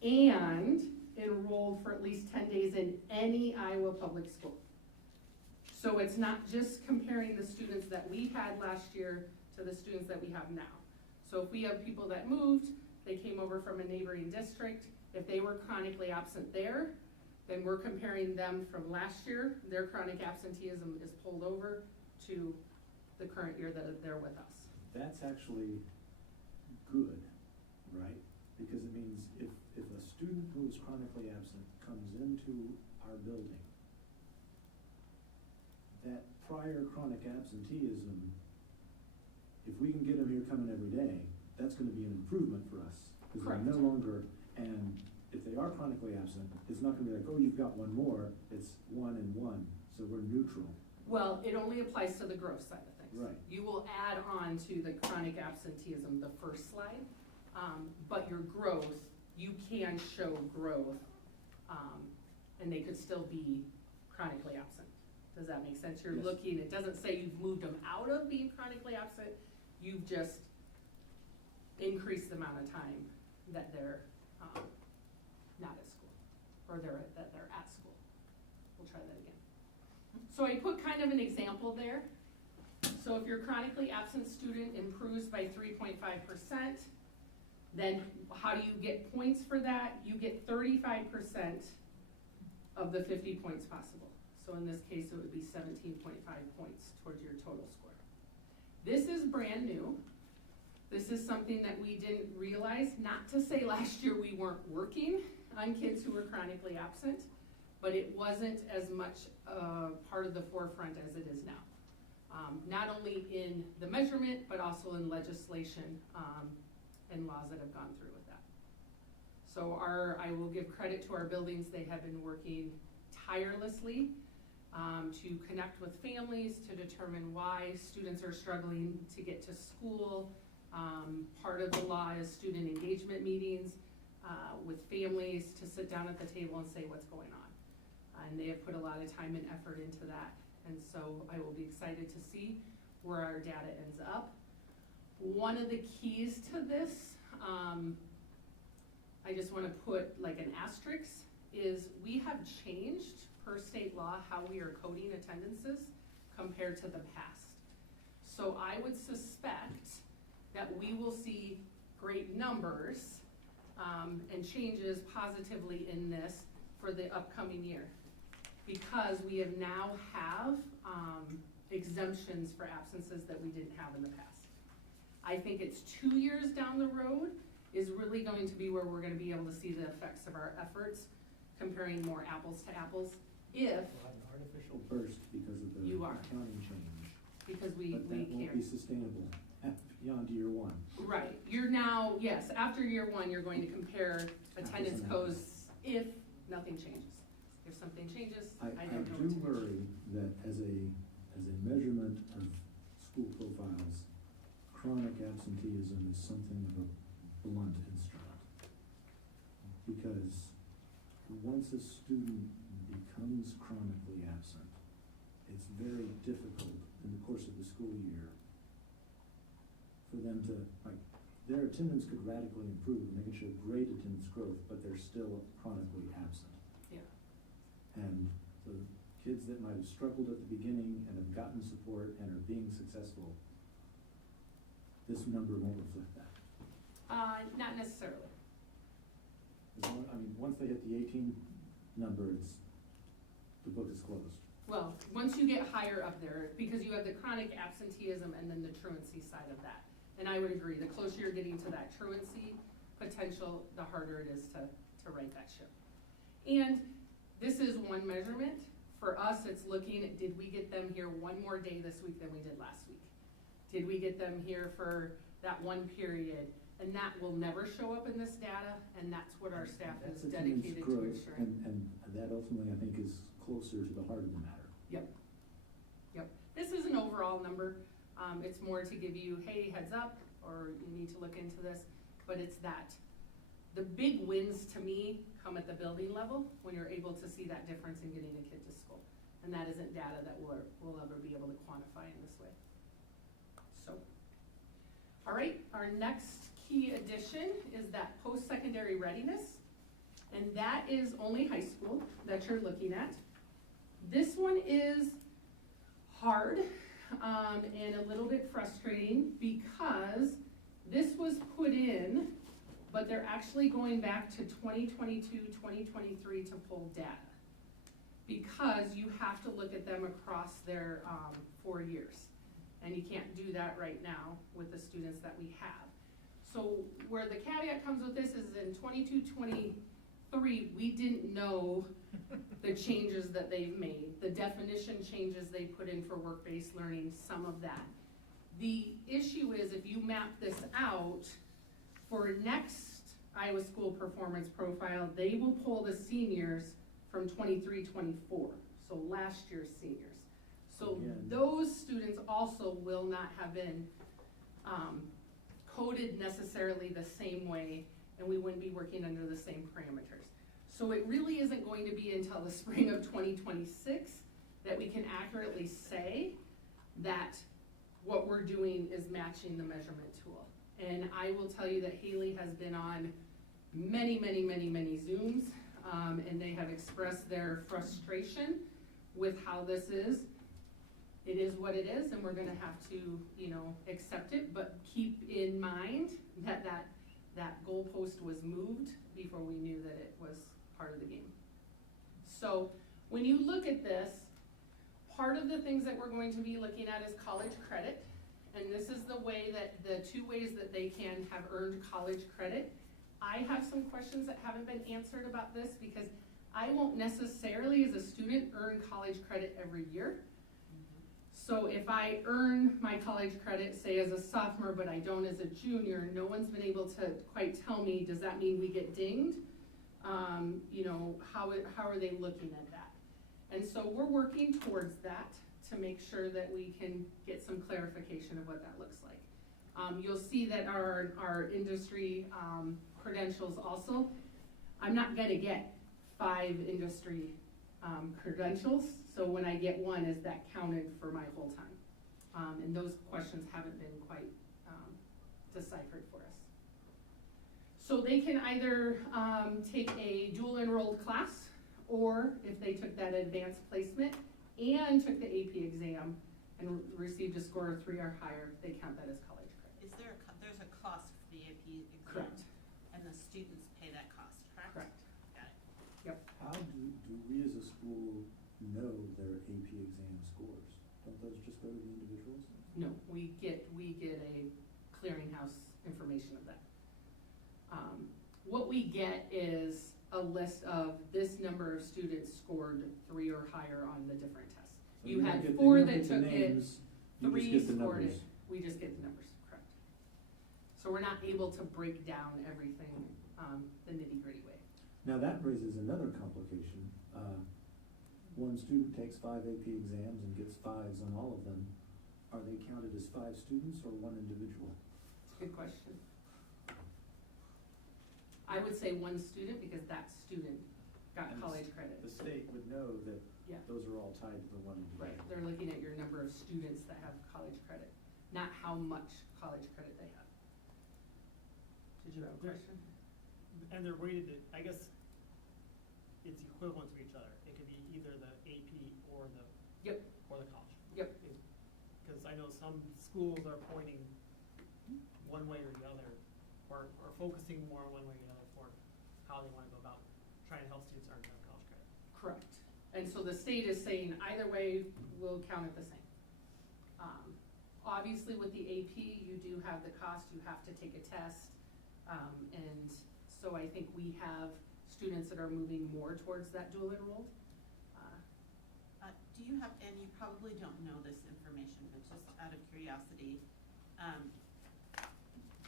and enrolled for at least 10 days in any Iowa public school. So it's not just comparing the students that we had last year to the students that we have now. So if we have people that moved, they came over from a neighboring district, if they were chronically absent there, then we're comparing them from last year, their chronic absenteeism is pulled over to the current year that they're with us. That's actually good, right? Because it means if a student who is chronically absent comes into our building, that prior chronic absenteeism, if we can get them here coming every day, that's gonna be an improvement for us. Because Correct. they're no longer, and if they are chronically absent, it's not gonna be like, oh, you've got one more, it's 1 and 1, so we're neutral. Well, it only applies to the growth side of things. Right. You will add on to the chronic absenteeism, the first slide, but your growth, you can show growth, and they could still be chronically absent. Does that make sense? You're Yes. looking, it doesn't say you've moved them out of being chronically absent, you've just increased the amount of time that they're, not at school, or that they're at school. We'll try that again. So I put kind of an example there. So if your chronically absent student improves by 3.5%, then how do you get points for that? You get 35% of the 50 points possible. So in this case, it would be 17.5 points towards your total score. This is brand new. This is something that we didn't realize, not to say last year we weren't working on kids who were chronically absent, but it wasn't as much part of the forefront as it is now. Not only in the measurement, but also in legislation and laws that have gone through with that. So I will give credit to our buildings. They have been working tirelessly to connect with families, to determine why students are struggling to get to school. Part of the law is student engagement meetings with families to sit down at the table and say what's going on. And they have put a lot of time and effort into that. And so I will be excited to see where our data ends up. One of the keys to this, I just want to put like an asterisk, is we have changed per state law how we are coding attendances compared to the past. So I would suspect that we will see great numbers and changes positively in this for the upcoming year, because we have now have exemptions for absences that we didn't have in the past. I think it's 2 years down the road is really going to be where we're going to be able to see the effects of our efforts, comparing more apples to apples. If We'll have an artificial burst because of the You are. accounting change. because we But that won't can't. be sustainable beyond year 1. Right, you're now, yes, after year 1, you're going to compare attendance and codes if nothing changes. If something changes, I I don't know do what to do. worry that as a measurement of school profiles, chronic absenteeism is something of a blunt instrument. Because once a student becomes chronically absent, it's very difficult in the course of the school year for them to, like, their attendance could radically improve and they can show great attendance growth, but they're still chronically absent. Yeah. And the kids that might have struggled at the beginning and have gotten support and are being successful, this number won't reflect that. Not necessarily. Once they hit the 18 number, the book is closed. Well, once you get higher up there, because you have the chronic absenteeism and then the truancy side of that. And I would agree, the closer you're getting to that truancy potential, the harder it is to right that ship. And this is one measurement. For us, it's looking at, did we get them here one more day this week than we did last week? Did we get them here for that one period? And that will never show up in this data, and that's what our staff is That's attendance dedicated to growth, ensuring. and that ultimately, I think, is closer to the heart of the matter. Yep. This is an overall number. It's more to give you, hey, heads up, or you need to look into this, but it's that. The big wins to me come at the building level when you're able to see that difference in getting a kid to school. And that isn't data that we'll ever be able to quantify in this way. So, all right, our next key addition is that post-secondary readiness. And that is only high school that you're looking at. This one is hard and a little bit frustrating because This was put in, but they're actually going back to 2022, 2023 to pull data. Because you have to look at them across their 4 years. And you can't do that right now with the students that we have. So where the caveat comes with this is in 22, 23, we didn't know the changes that they've made, the definition changes they put in for work-based learning, some of that. The issue is if you map this out for next Iowa School Performance Profile, they will pull the seniors from 23, 24, so last year's seniors. So those students also will not have been coded necessarily the same way, and we wouldn't be working under the same parameters. So it really isn't going to be until the spring of 2026 that we can accurately say that what we're doing is matching the measurement tool. And I will tell you that Haley has been on many Zooms, and they have expressed their frustration with how this is. It is what it is, and we're gonna have to, accept it, but keep in mind that that goalpost was moved before we knew that it was part of the game. So when you look at this, part of the things that we're going to be looking at is college credit, and this is the way that the 2 ways that they can have earned college credit. I have some questions that haven't been answered about this because I won't necessarily, as a student, earn college credit every year. So if I earn my college credit, say as a sophomore, but I don't as a junior, no one's been able to quite tell me, does that mean we get dinged? How are they looking at that? And so we're working towards that to make sure that we can get some clarification of what that looks like. You'll see that our industry credentials also, I'm not gonna get 5 industry credentials, so when I get 1, is that counted for my whole time? And those questions haven't been quite deciphered for us. So they can either take a dual enrolled class, or if they took that advanced placement and took the AP exam and received a score of 3 or higher, they count that as college credit. Is there there's a cost for the AP exam? Correct. And the students pay that cost, correct? Correct. Got it. Yep. How do we as a school know their AP exam scores? Don't those just go to the individuals? No, we get a clearinghouse information of that. What we get is a list of this number of students scored 3 or higher on the different tests. So You don't had get 4 you don't that get the took it, names, you 3 just get the scored numbers. it. We just get the numbers, correct. So we're not able to break down everything the nitty-gritty way. Now that raises another complication. One student takes 5 AP exams and gets 5s on all of them. Are they counted as 5 students or 1 individual? Good question. I would say 1 student because that student got college credit. The state would know that Yeah. those are all tied to the 1 individual. Right, they're looking at your number of students that have college credit, not how much college credit they have. Did you have a question? And they're rated, I guess it's equivalent to each other. It could be either the AP or the Yep. or the college. Yep. Because I know some schools are pointing one way or the other, or focusing more on one way or the other for how they want to go about trying to help students earn college credit. Correct. And so the state is saying either way, we'll count it the same. Obviously with the AP, you do have the cost, you have to take a test. And so I think we have students that are moving more towards that dual enrolled. Do you have, and you probably don't know this information, but just out of curiosity,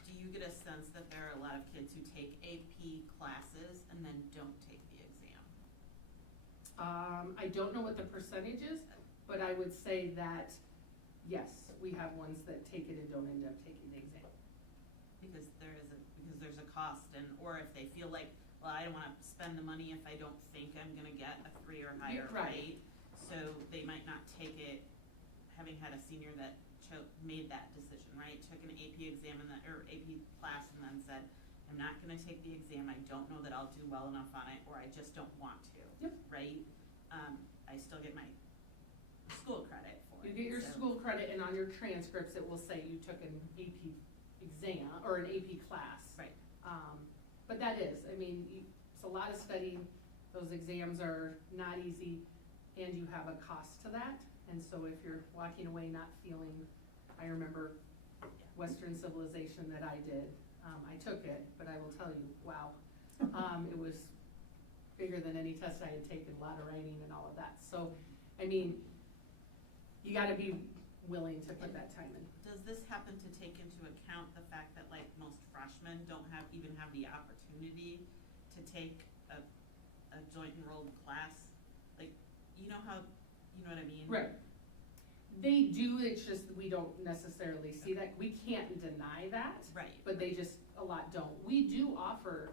do you get a sense that there are a lot of kids who take AP classes and then don't take the exam? I don't know what the percentage is, but I would say that, yes, we have ones that take it and don't end up taking the exam. Because there's a cost, and or if they feel like, well, I don't want to spend the money if I don't think I'm going to get a 3 or higher, Right. So they might not take it, having had a senior that made that decision, right? Took an AP exam or AP class and then said, I'm not going to take the exam. I don't know that I'll do well enough on it, or I just don't want to. Yep. Right? I still get my school credit for You it. get your so- school credit, and on your transcripts, it will say you took an AP exam, or an AP class. Right. But that is, I mean, it's a lot of studying, those exams are not easy, and you have a cost to that. And so if you're walking away not feeling, I remember Western Civilization that I did, I took it, but I will tell you, wow, it was bigger than any test I had taken, a lot of writing and all of that. So, I mean, you gotta be willing to put that time in. Does this happen to take into account the fact that like most freshmen don't even have the opportunity to take a joint enrolled class? Like, you know what I mean? Right. They do, it's just we don't necessarily see that. We can't deny that. Right. But they just, a lot don't. We do offer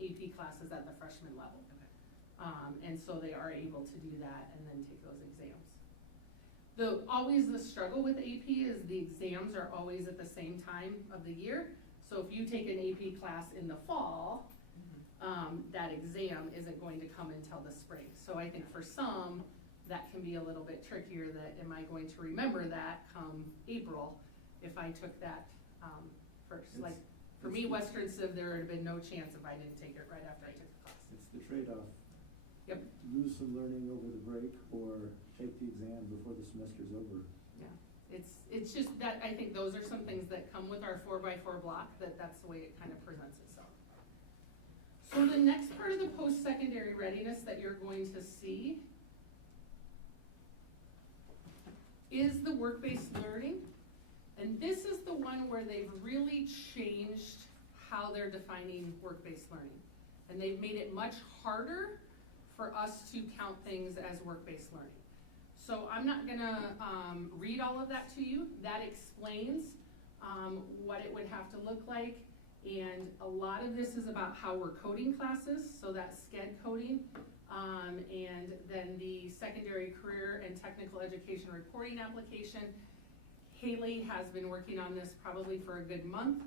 AP classes at the freshman level. Okay. And so they are able to do that and then take those exams. Always the struggle with AP is the exams are always at the same time of the year. So if you take an AP class in the fall, that exam isn't going to come until the spring. So I think for some, that can be a little bit trickier, that am I going to remember that come April if I took that first? Like for me, Western Civ, there would have been no chance if I didn't take it right after I took the class. It's the trade-off. Yep. Lose some learning over the break or take the exam before the semester's over. Yeah, it's just that, I think those are some things that come with our 4x4 block, that's the way it kind of presents itself. So the next part of the post-secondary readiness that you're going to see is the work-based learning. And this is the one where they've really changed how they're defining work-based learning. And they've made it much harder for us to count things as work-based learning. So I'm not gonna read all of that to you. That explains what it would have to look like. And a lot of this is about how we're coding classes, so that's SCED coding. And then the secondary career and technical education reporting application. Haley has been working on this probably for a good month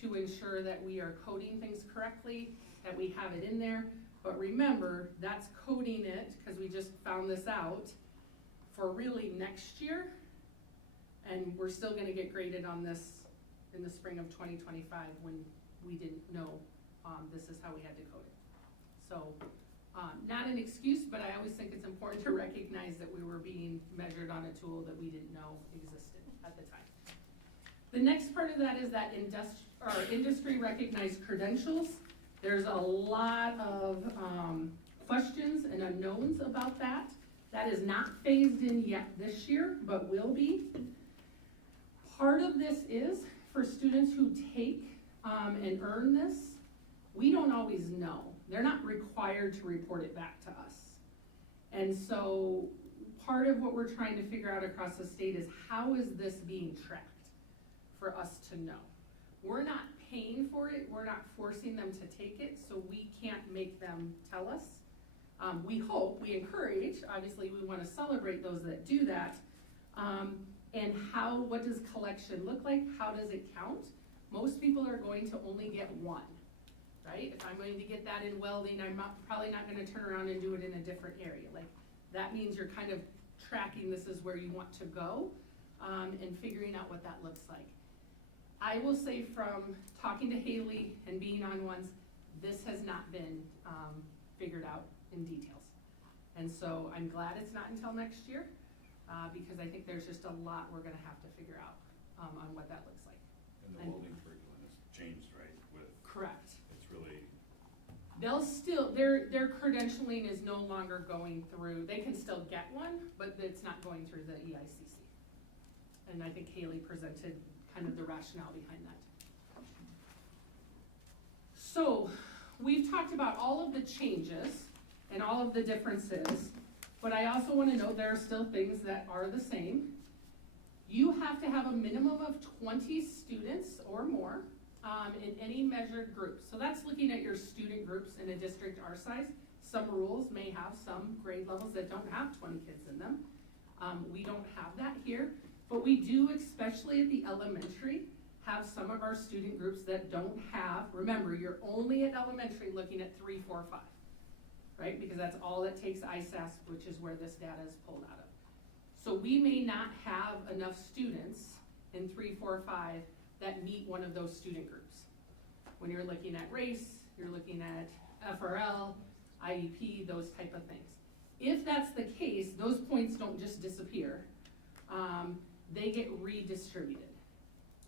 to ensure that we are coding things correctly, that we have it in there. But remember, that's coding it, because we just found this out, for really next year. And we're still gonna get graded on this in the spring of 2025 when we didn't know this is how we had to code it. So, not an excuse, but I always think it's important to recognize that we were being measured on a tool that we didn't know existed at the time. The next part of that is that industry recognized credentials. There's a lot of questions and unknowns about that. That is not phased in yet this year, but will be. Part of this is for students who take and earn this, we don't always know. They're not required to report it back to us. And so part of what we're trying to figure out across the state is how is this being tracked for us to know? We're not paying for it, we're not forcing them to take it, so we can't make them tell us. We hope, we encourage, obviously we want to celebrate those that do that. And what does collection look like? How does it count? Most people are going to only get one, right? If I'm going to get that in welding, I'm probably not going to turn around and do it in a different area. Like, that means you're kind of tracking this is where you want to go, and figuring out what that looks like. I will say from talking to Haley and being on ones, this has not been figured out in details. And so I'm glad it's not until next year, because I think there's just a lot we're gonna have to figure out on what that looks like. And the welding curriculum has changed, right? Correct. It's really. They'll still, their credentialing is no longer going through, they can still get one, but it's not going through the EICC. And I think Haley presented kind of the rationale behind that. So, we've talked about all of the changes and all of the differences, but I also want to note there are still things that are the same. You have to have a minimum of 20 students or more in any measured group. So that's looking at your student groups in a district our size. Some rules may have some grade levels that don't have 20 kids in them. We don't have that here, but we do, especially at the elementary, have some of our student groups that don't have, remember, you're only at elementary looking at 3, 4, 5, right? Because that's all it takes ISASP, which is where this data is pulled out of. So we may not have enough students in 3, 4, 5 that meet one of those student groups. When you're looking at race, you're looking at FRL, IEP, those type of things. If that's the case, those points don't just disappear. They get redistributed.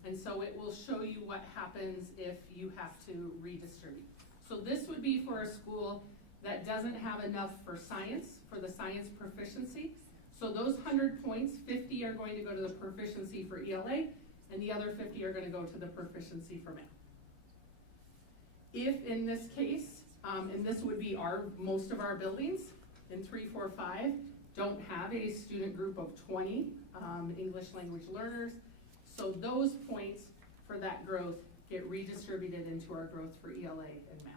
And so it will show you what happens if you have to redistribute. So this would be for a school that doesn't have enough for science, for the science proficiency. So those 100 points, 50 are going to go to the proficiency for ELA, and the other 50 are going to go to the proficiency for math. If in this case, and this would be most of our buildings in 3, 4, 5, don't have a student group of 20 English language learners, so those points for that growth get redistributed into our growth for ELA and math.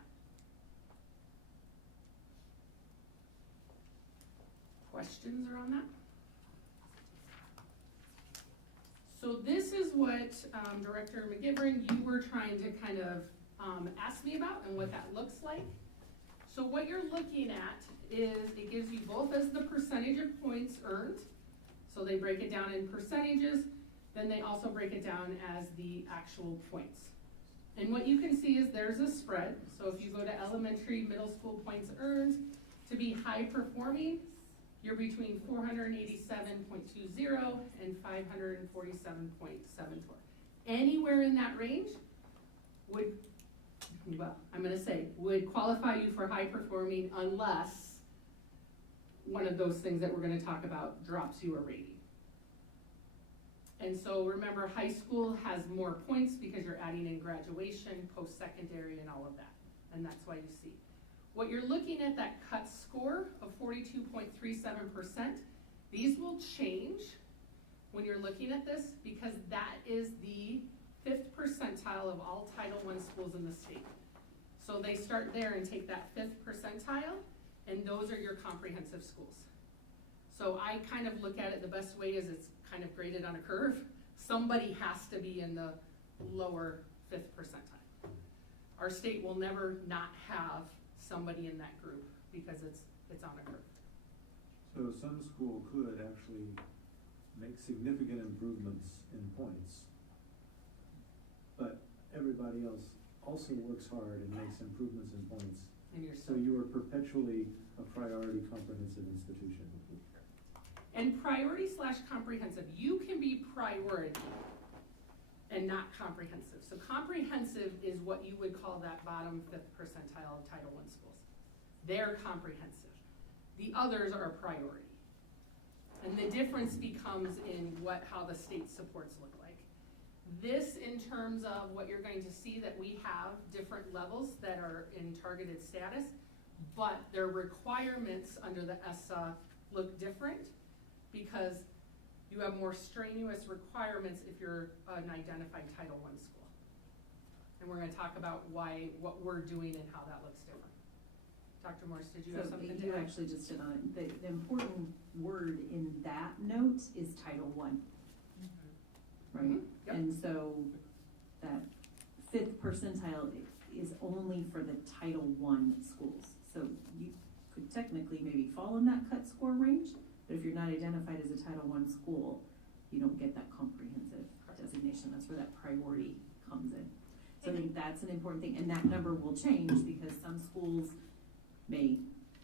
Questions around that? So this is what Director McGivern, you were trying to kind of ask me about and what that looks like. So what you're looking at is it gives you both as the percentage of points earned. So they break it down in percentages, then they also break it down as the actual points. And what you can see is there's a spread. So if you go to elementary, middle school points earned, to be high performing, you're between 487.20 and 547.74. Anywhere in that range would, well, I'm gonna say, would qualify you for high performing unless one of those things that we're gonna talk about drops you a rating. And so remember, high school has more points because you're adding in graduation, post-secondary, and all of that. And that's why you see. What you're looking at, that cut score of 42.37%, these will change when you're looking at this because that is the 5th percentile of all Title I schools in the state. So they start there and take that 5th percentile, and those are your comprehensive schools. So I kind of look at it, the best way is it's kind of graded on a curve. Somebody has to be in the lower 5th percentile. Our state will never not have somebody in that group because it's on a curve. So some school could actually make significant improvements in points, but everybody else also works hard and makes improvements in points. And you're so you are perpetually a priority comprehensive institution. And priority / comprehensive, you can be priority and not comprehensive. So comprehensive is what you would call that bottom 5th percentile of Title I schools. They're comprehensive. The others are a priority. And the difference becomes in how the state supports look like. This, in terms of what you're going to see, that we have different levels that are in targeted status, but their requirements under the ESSA look different because you have more strenuous requirements if you're an identified Title I school. And we're going to talk about what we're doing and how that looks different. Dr. Morris, did you have something to add? You actually just did on it. The important word in that note is Title I. Right? Mm-hmm. Yep. And so that 5th percentile is only for the Title I schools. So you could technically maybe fall in that cut score range, but if you're not identified as a Title I school, you don't get that comprehensive designation. That's where that priority comes in. So I think that's an important thing, and that number will change because some schools may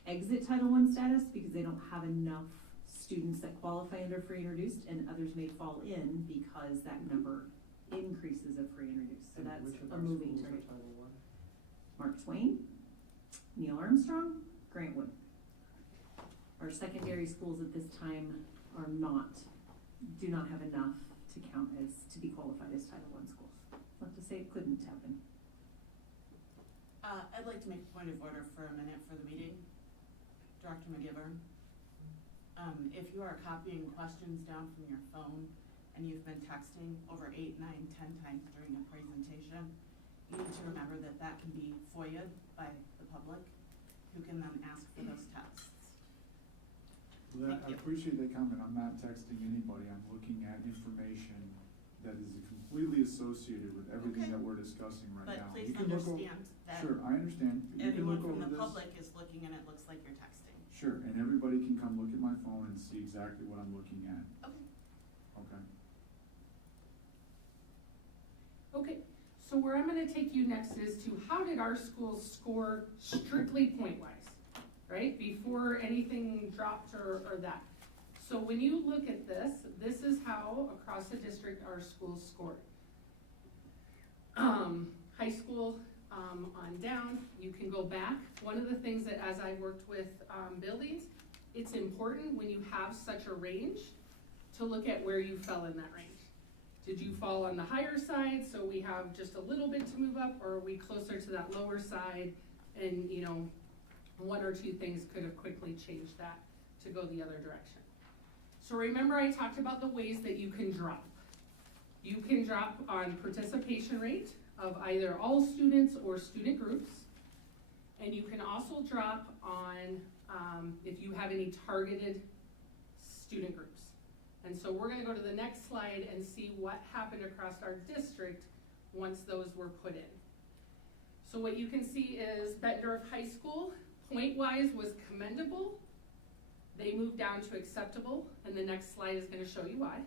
exit Title I status because they don't have enough students that qualify under free and reduced, and others may fall in because that number increases of free and reduced. So that's a moving target. Mark Twain, Neil Armstrong, Grantwood. Our secondary schools at this time do not have enough to count to be qualified as Title I schools. Not to say it couldn't happen. I'd like to make a point of order for a minute for the meeting. Dr. McGivern, if you are copying questions down from your phone and you've been texting over 8, 9, 10 times during a presentation, you need to remember that that can be FOIA'd by the public, who can then ask for those texts. Well, I appreciate that comment. I'm not texting anybody. I'm looking at information that is completely associated with everything that we're discussing right now. But please understand that sure, I understand. everyone from the public is looking and it looks like you're texting. Sure, and everybody can come look at my phone and see exactly what I'm looking at. Okay. Okay. Okay, so where I'm gonna take you next is to how did our schools score strictly point-wise, right? Before anything dropped or that. So when you look at this, this is how across the district our schools scored. High school on down, you can go back. One of the things that as I worked with buildings, it's important when you have such a range to look at where you fell in that range. Did you fall on the higher side, so we have just a little bit to move up, or are we closer to that lower side? And you know, one or two things could have quickly changed that to go the other direction. So remember I talked about the ways that you can drop. You can drop on participation rate of either all students or student groups. And you can also drop on if you have any targeted student groups. And so we're gonna go to the next slide and see what happened across our district once those were put in. So what you can see is Bettendorf High School, point-wise, was commendable. They moved down to acceptable, and the next slide is gonna show you why.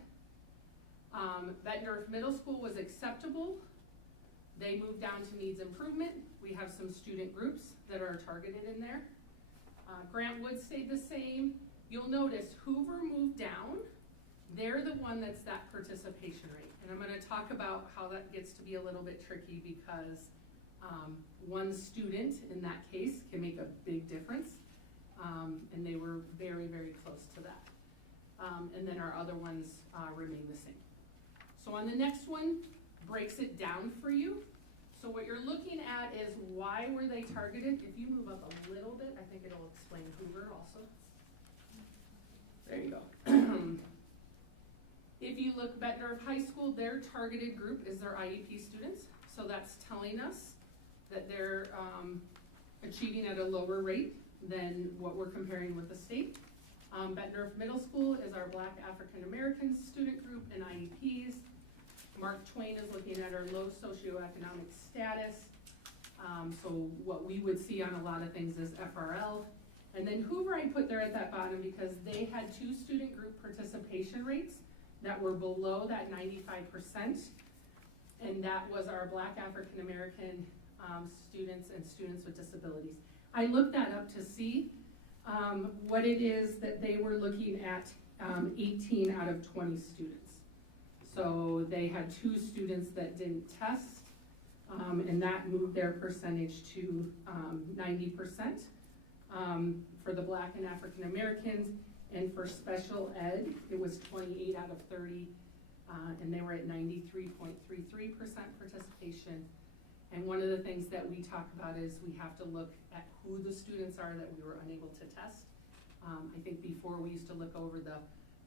Bettendorf Middle School was acceptable. They moved down to needs improvement. We have some student groups that are targeted in there. Grant Wood stayed the same. You'll notice Hoover moved down. They're the one that's that participation rate. And I'm gonna talk about how that gets to be a little bit tricky because one student in that case can make a big difference. And they were very, very close to that. And then our other ones remain the same. So on the next one, breaks it down for you. So what you're looking at is why were they targeted? If you move up a little bit, I think it'll explain Hoover also. There you go. If you look Bettendorf High School, their targeted group is their IEP students. So that's telling us that they're achieving at a lower rate than what we're comparing with the state. Bettendorf Middle School is our Black African American student group and IEPs. Mark Twain is looking at our low socioeconomic status. So what we would see on a lot of things is FRL. And then Hoover I put there at that bottom because they had 2 student group participation rates that were below that 95%. And that was our Black African American students and students with disabilities. I looked that up to see what it is that they were looking at 18 out of 20 students. So they had 2 students that didn't test, and that moved their percentage to 90% for the Black and African Americans. And for special ed, it was 28 out of 30, and they were at 93.33% participation. And one of the things that we talk about is we have to look at who the students are that we were unable to test. I think before we used to look over the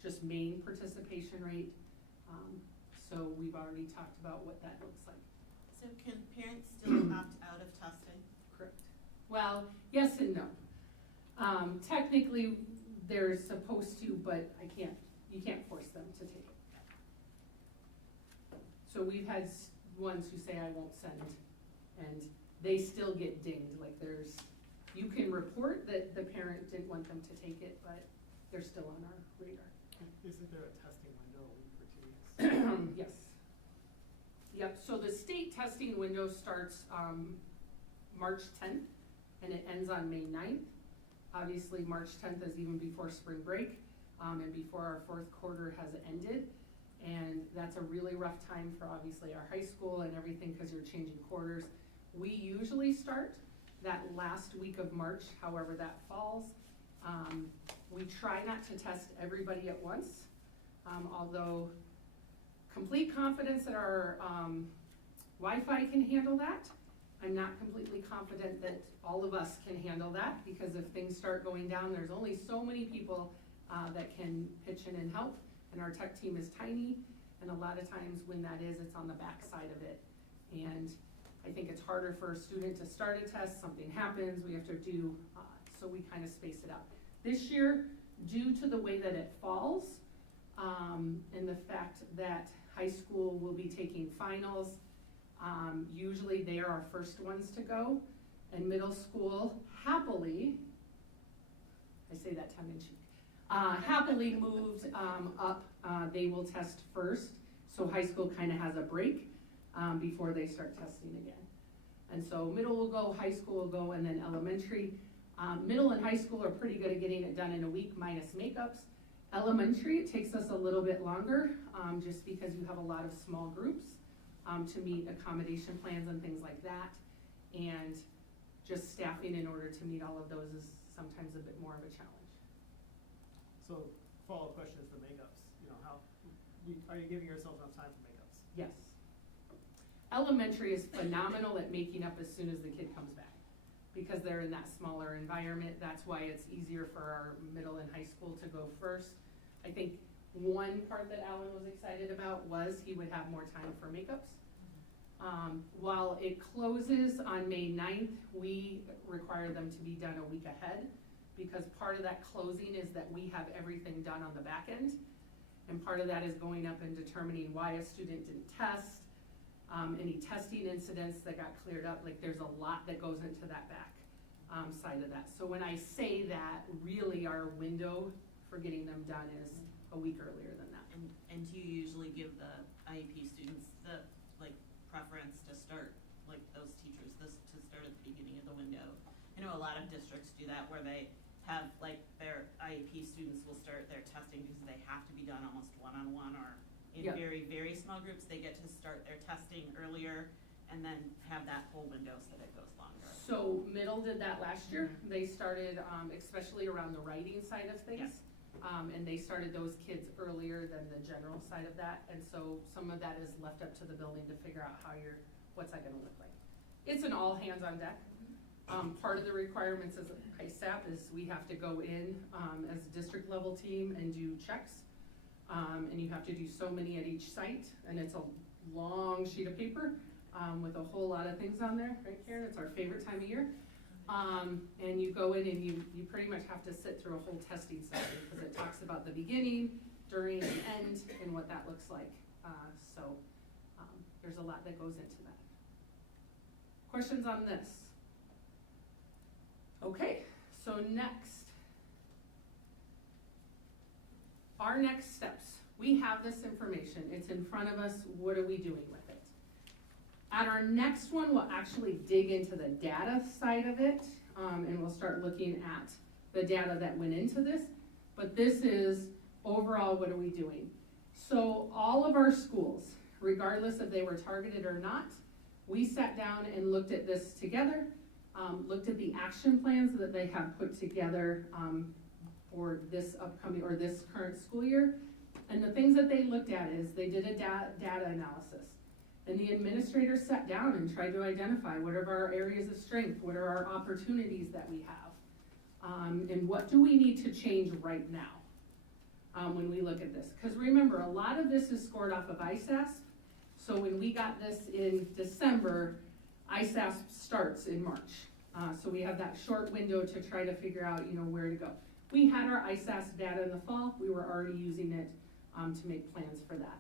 just main participation rate. So we've already talked about what that looks like. So can parents still opt out of testing? Correct. Well, yes and no. Technically, they're supposed to, but you can't force them to take it. So we've had ones who say I won't send, and they still get dinged. Like you can report that the parent didn't want them to take it, but they're still on our radar. Isn't there a testing window a week for 2 weeks? Yes. Yep, so the state testing window starts March 10th and it ends on May 9th. Obviously, March 10th is even before spring break and before our 4th quarter has ended. And that's a really rough time for obviously our high school and everything because you're changing quarters. We usually start that last week of March, however that falls. We try not to test everybody at once, although complete confidence that our Wi-Fi can handle that. I'm not completely confident that all of us can handle that because if things start going down, there's only so many people that can pitch in and help, and our tech team is tiny, and a lot of times when that is, it's on the back side of it. And I think it's harder for a student to start a test, something happens, we have to do, so we kind of space it out. This year, due to the way that it falls, and the fact that high school will be taking finals, usually they are our first ones to go, and middle school happily, I say that tongue in cheek, happily moved up. They will test first, so high school kind of has a break. before they start testing again. And so middle will go, high school will go, and then elementary. Middle and high school are pretty good at getting it done in a week minus makeups. Elementary, it takes us a little bit longer, just because you have a lot of small groups to meet accommodation plans and things like that. And just staffing in order to meet all of those is sometimes a bit more of a challenge. So follow-up question is the makeups, you know, are you giving yourself enough time for makeups? Yes. Elementary is phenomenal at making up as soon as the kid comes back, because they're in that smaller environment. That's why it's easier for our middle and high school to go first. I think one part that Alan was excited about was he would have more time for makeups. While it closes on May 9th, we require them to be done a week ahead, because part of that closing is that we have everything done on the back end. And part of that is going up and determining why a student didn't test, any testing incidents that got cleared up. Like, there's a lot that goes into that back side of that. So when I say that, really our window for getting them done is a week earlier than that. And do you usually give the IEP students the, like, preference to start, like, those teachers, to start at the beginning of the window? I know a lot of districts do that, where they have, like, their IEP students will start their testing because they have to be done almost one-on-one, or in very, very small groups, they get to start their testing earlier and then have that whole window so that it goes longer. So middle did that last year. They started, especially around the writing side of things. And they started those kids earlier than the general side of that. And so some of that is left up to the building to figure out what's that gonna look like. It's an all hands on deck. Part of the requirements as ISAP is we have to go in as a district level team and do checks. And you have to do so many at each site, and it's a long sheet of paper with a whole lot of things on there, right, Karen? It's our favorite time of year. And you go in and you pretty much have to sit through a whole testing session, because it talks about the beginning, during, and end, and what that looks like. So there's a lot that goes into that. Questions on this? Okay, so next. Our next steps. We have this information. It's in front of us. What are we doing with it? At our next one, we'll actually dig into the data side of it, and we'll start looking at the data that went into this. But this is overall, what are we doing? So all of our schools, regardless if they were targeted or not, we sat down and looked at this together, looked at the action plans that they have put together for this upcoming or this current school year. And the things that they looked at is they did a data analysis. And the administrators sat down and tried to identify what are our areas of strength, what are our opportunities that we have, and what do we need to change right now when we look at this. Because remember, a lot of this is scored off of ISASP. So when we got this in December, ISASP starts in March. So we have that short window to try to figure out, where to go. We had our ISASP data in the fall. We were already using it to make plans for that.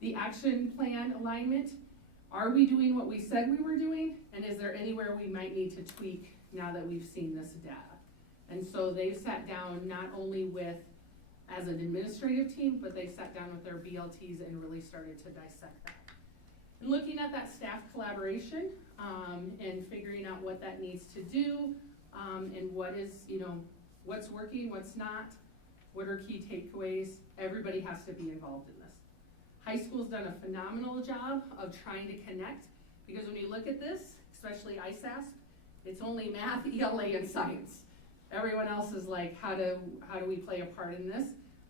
The action plan alignment, are we doing what we said we were doing? And is there anywhere we might need to tweak now that we've seen this data? And so they sat down not only as an administrative team, but they sat down with their BLTs and really started to dissect that. And looking at that staff collaboration and figuring out what that needs to do and what is, what's working, what's not, what are key takeaways. Everybody has to be involved in this. High school's done a phenomenal job of trying to connect, because when you look at this, especially ISASP, it's only math, ELA, and science. Everyone else is like, how do we play a part in this?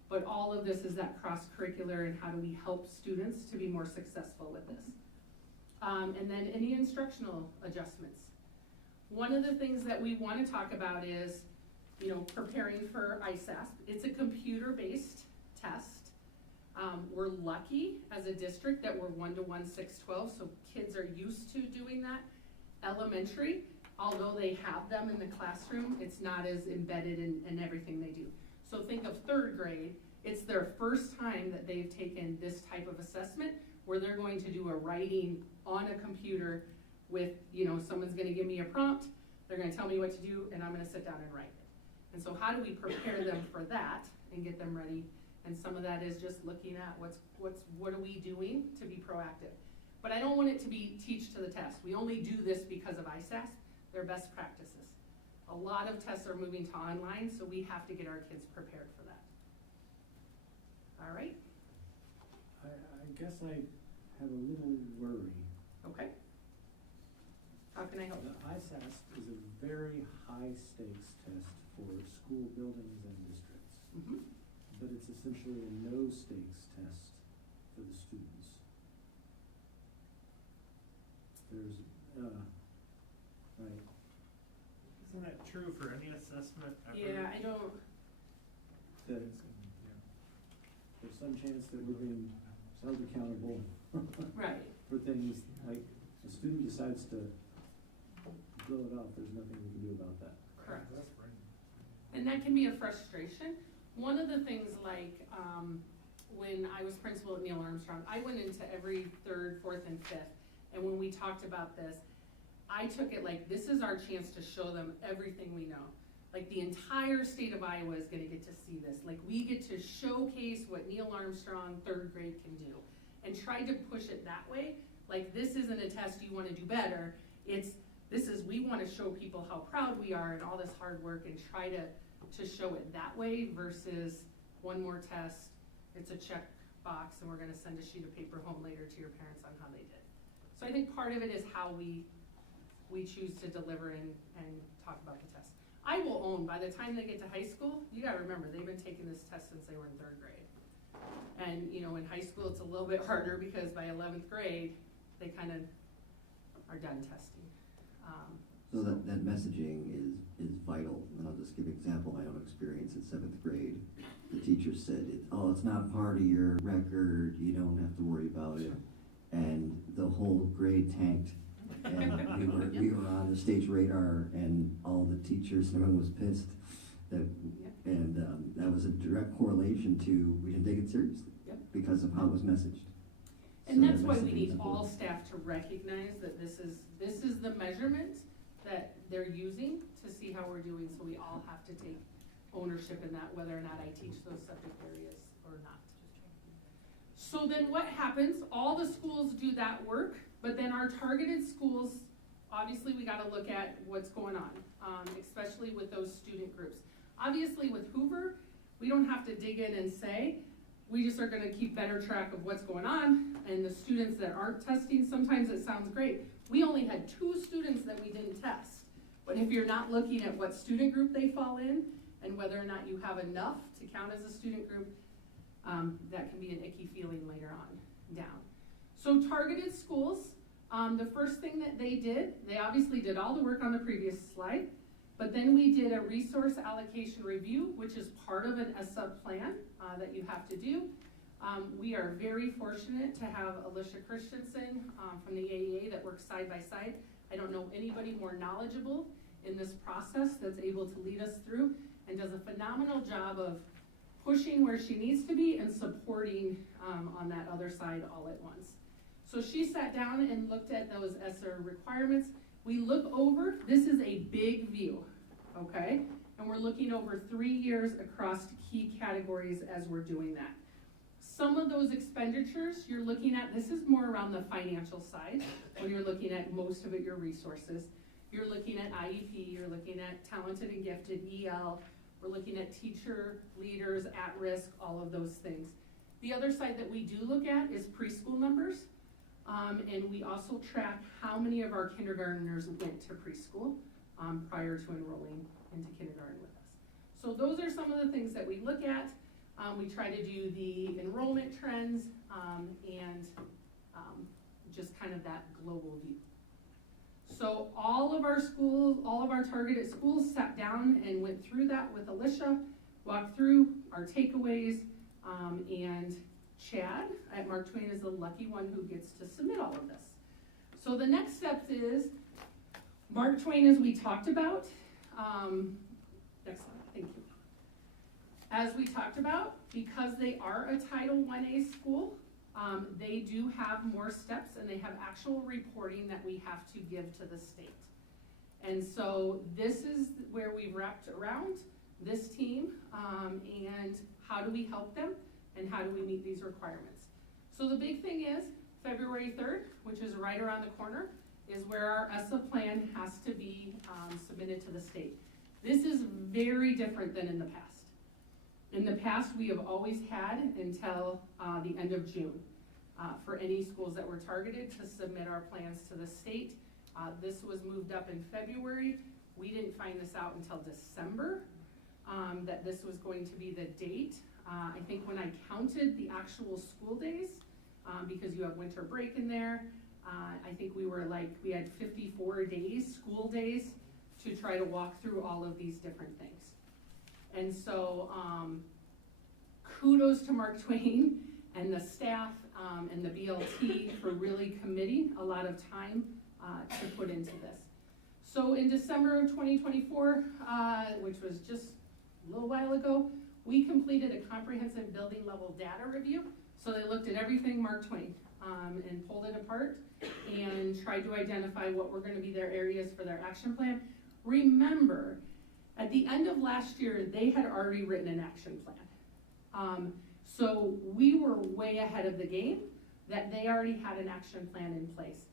But all of this is that cross-curricular and how do we help students to be more successful with this. And then any instructional adjustments. One of the things that we want to talk about is, preparing for ISASP. It's a computer-based test. We're lucky as a district that we're 1-to-1 612, so kids are used to doing that. Elementary, although they have them in the classroom, it's not as embedded in everything they do. So think of third grade, it's their first time that they've taken this type of assessment where they're going to do a writing on a computer with, someone's gonna give me a prompt, they're gonna tell me what to do, and I'm gonna sit down and write it. And so how do we prepare them for that and get them ready? And some of that is just looking at what are we doing to be proactive. But I don't want it to be teach to the test. We only do this because of ISASP. They're best practices. A lot of tests are moving to online, so we have to get our kids prepared for that. All right? I guess I have a little worry. Okay. How can I help? The ISASP is a very high stakes test for school buildings and districts. Mm-hmm. But it's essentially a no stakes test for the students. There's, right. Isn't that true for any assessment ever? Yeah, I don't. There's some chance that we're being held accountable Right. for things like a student decides to blow it off, there's nothing we can do about that. Correct. And that can be a frustration. One of the things like when I was principal at Neil Armstrong, I went into every third, fourth, and fifth. And when we talked about this, I took it like this is our chance to show them everything we know. Like the entire state of Iowa is gonna get to see this. Like we get to showcase what Neil Armstrong third grade can do and try to push it that way. Like this isn't a test you wanna do better. We wanna show people how proud we are and all this hard work and try to show it that way versus one more test. It's a check box and we're gonna send a sheet of paper home later to your parents on how they did. So I think part of it is how we choose to deliver and talk about the test. I will own, by the time they get to high school, you gotta remember, they've been taking this test since they were in third grade. And you know, in high school, it's a little bit harder because by 11th grade, they kind of are done testing. So that messaging is vital. And I'll just give an example of my own experience in 7th grade. The teacher said, it's not part of your record, you don't have to worry about it. And the whole grade tanked. And we were on the state's radar, and all the teachers, everyone was pissed. And that was a direct correlation to we didn't take it seriously because of how it was messaged. And So that's the why we messaging need is all important. staff to recognize that this is the measurement that they're using to see how we're doing, so we all have to take ownership in that, whether or not I teach those subject areas or not. So then what happens, all the schools do that work, but then our targeted schools, obviously we gotta look at what's going on, especially with those student groups. Obviously with Hoover, we don't have to dig in and say, we just are gonna keep better track of what's going on, and the students that aren't testing, sometimes it sounds great. We only had 2 students that we didn't test, but if you're not looking at what student group they fall in, and whether or not you have enough to count as a student group, that can be an icky feeling later on down. So targeted schools, the first thing that they did, they obviously did all the work on the previous slide, but then we did a resource allocation review, which is part of an ESSA plan that you have to do. We are very fortunate to have Alicia Christensen from the AEA that works side by side. I don't know anybody more knowledgeable in this process that's able to lead us through and does a phenomenal job of pushing where she needs to be and supporting on that other side all at once. So she sat down and looked at those ESSA requirements. We look over, this is a big view, okay? And we're looking over 3 years across key categories as we're doing that. Some of those expenditures you're looking at, this is more around the financial side, when you're looking at most of it, your resources. You're looking at IEP, you're looking at talented and gifted, EL, we're looking at teacher, leaders, at risk, all of those things. The other side that we do look at is preschool numbers. And we also track how many of our kindergartners went to preschool prior to enrolling into kindergarten with us. So those are some of the things that we look at. We try to do the enrollment trends and just kind of that global view. So all of our schools, all of our targeted schools sat down and went through that with Alicia, walked through our takeaways, and Chad at Mark Twain is the lucky one who gets to submit all of this. So the next step is Mark Twain, as we talked about. Next slide, thank you. As we talked about, because they are a Title I-A school, they do have more steps and they have actual reporting that we have to give to the state. And so this is where we've wrapped around this team and how do we help them and how do we meet these requirements. So the big thing is February 3rd, which is right around the corner, is where our ESSA plan has to be submitted to the state. This is very different than in the past. In the past, we have always had until the end of June for any schools that were targeted to submit our plans to the state. This was moved up in February. We didn't find this out until December, that this was going to be the date. I think when I counted the actual school days, because you have winter break in there, I think we had 54 days, school days, to try to walk through all of these different things. And so, kudos to Mark Twain and the staff and the BLT for really committing a lot of time to put into this. So in December of 2024, which was just a little while ago, we completed a comprehensive building level data review. So they looked at everything Mark Twain and pulled it apart and tried to identify what were going to be their areas for their action plan. Remember, at the end of last year, they had already written an action plan. So we were way ahead of the game that they already had an action plan in place.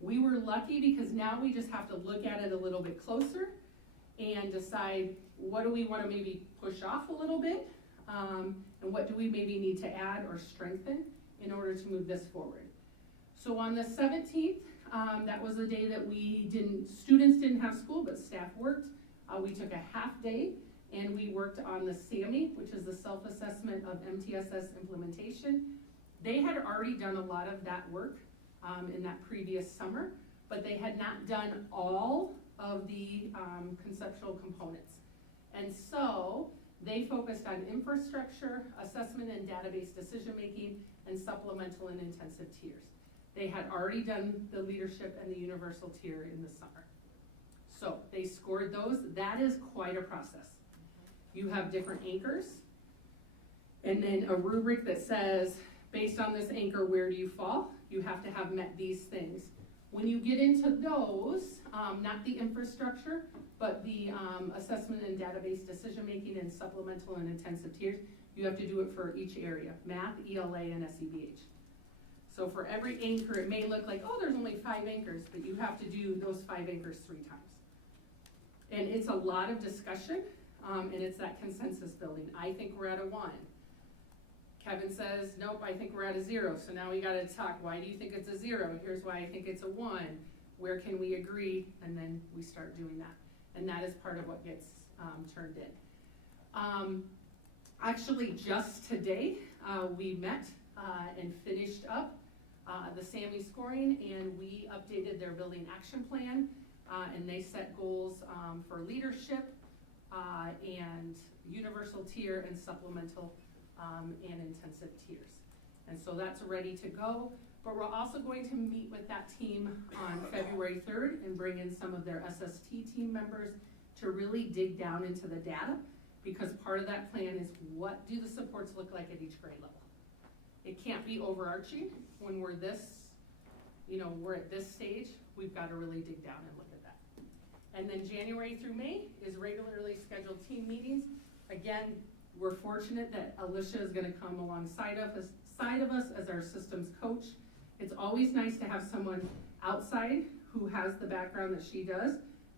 We were lucky because now we just have to look at it a little bit closer and decide what do we want to maybe push off a little bit, and what do we maybe need to add or strengthen in order to move this forward. So on the 17th, that was the day that students didn't have school, but staff worked. We took a half day and we worked on the SAMI, which is the self-assessment of MTSS implementation. They had already done a lot of that work in that previous summer, but they had not done all of the conceptual components. And so they focused on infrastructure, assessment and database decision-making, and supplemental and intensive tiers. They had already done the leadership and the universal tier in the summer. So they scored those. That is quite a process. You have different anchors, and then a rubric that says, based on this anchor, where do you fall? You have to have met these things. When you get into those, not the infrastructure, but the assessment and database decision-making and supplemental and intensive tiers, you have to do it for each area, math, ELA, and SEBH. So for every anchor, it may look like, oh, there's only 5 anchors, but you have to do those 5 anchors 3 times. And it's a lot of discussion, and it's that consensus building. I think we're at a 1. Kevin says, nope, I think we're at a 0. So now we gotta talk, why do you think it's a 0? Here's why I think it's a 1. Where can we agree? And then we start doing that. And that is part of what gets turned in. Actually, just today, we met and finished up the SAMI scoring, and we updated their building action plan, and they set goals for leadership and universal tier and supplemental and intensive tiers. And so that's ready to go, but we're also going to meet with that team on February 3rd and bring in some of their SST team members to really dig down into the data, because part of that plan is what do the supports look like at each grade level. It can't be overarching. When we're this, we're at this stage, we've got to really dig down and look at that. And then January through May is regularly scheduled team meetings. Again, we're fortunate that Alicia is going to come alongside of us as our systems coach. It's always nice to have someone outside who has the background that she does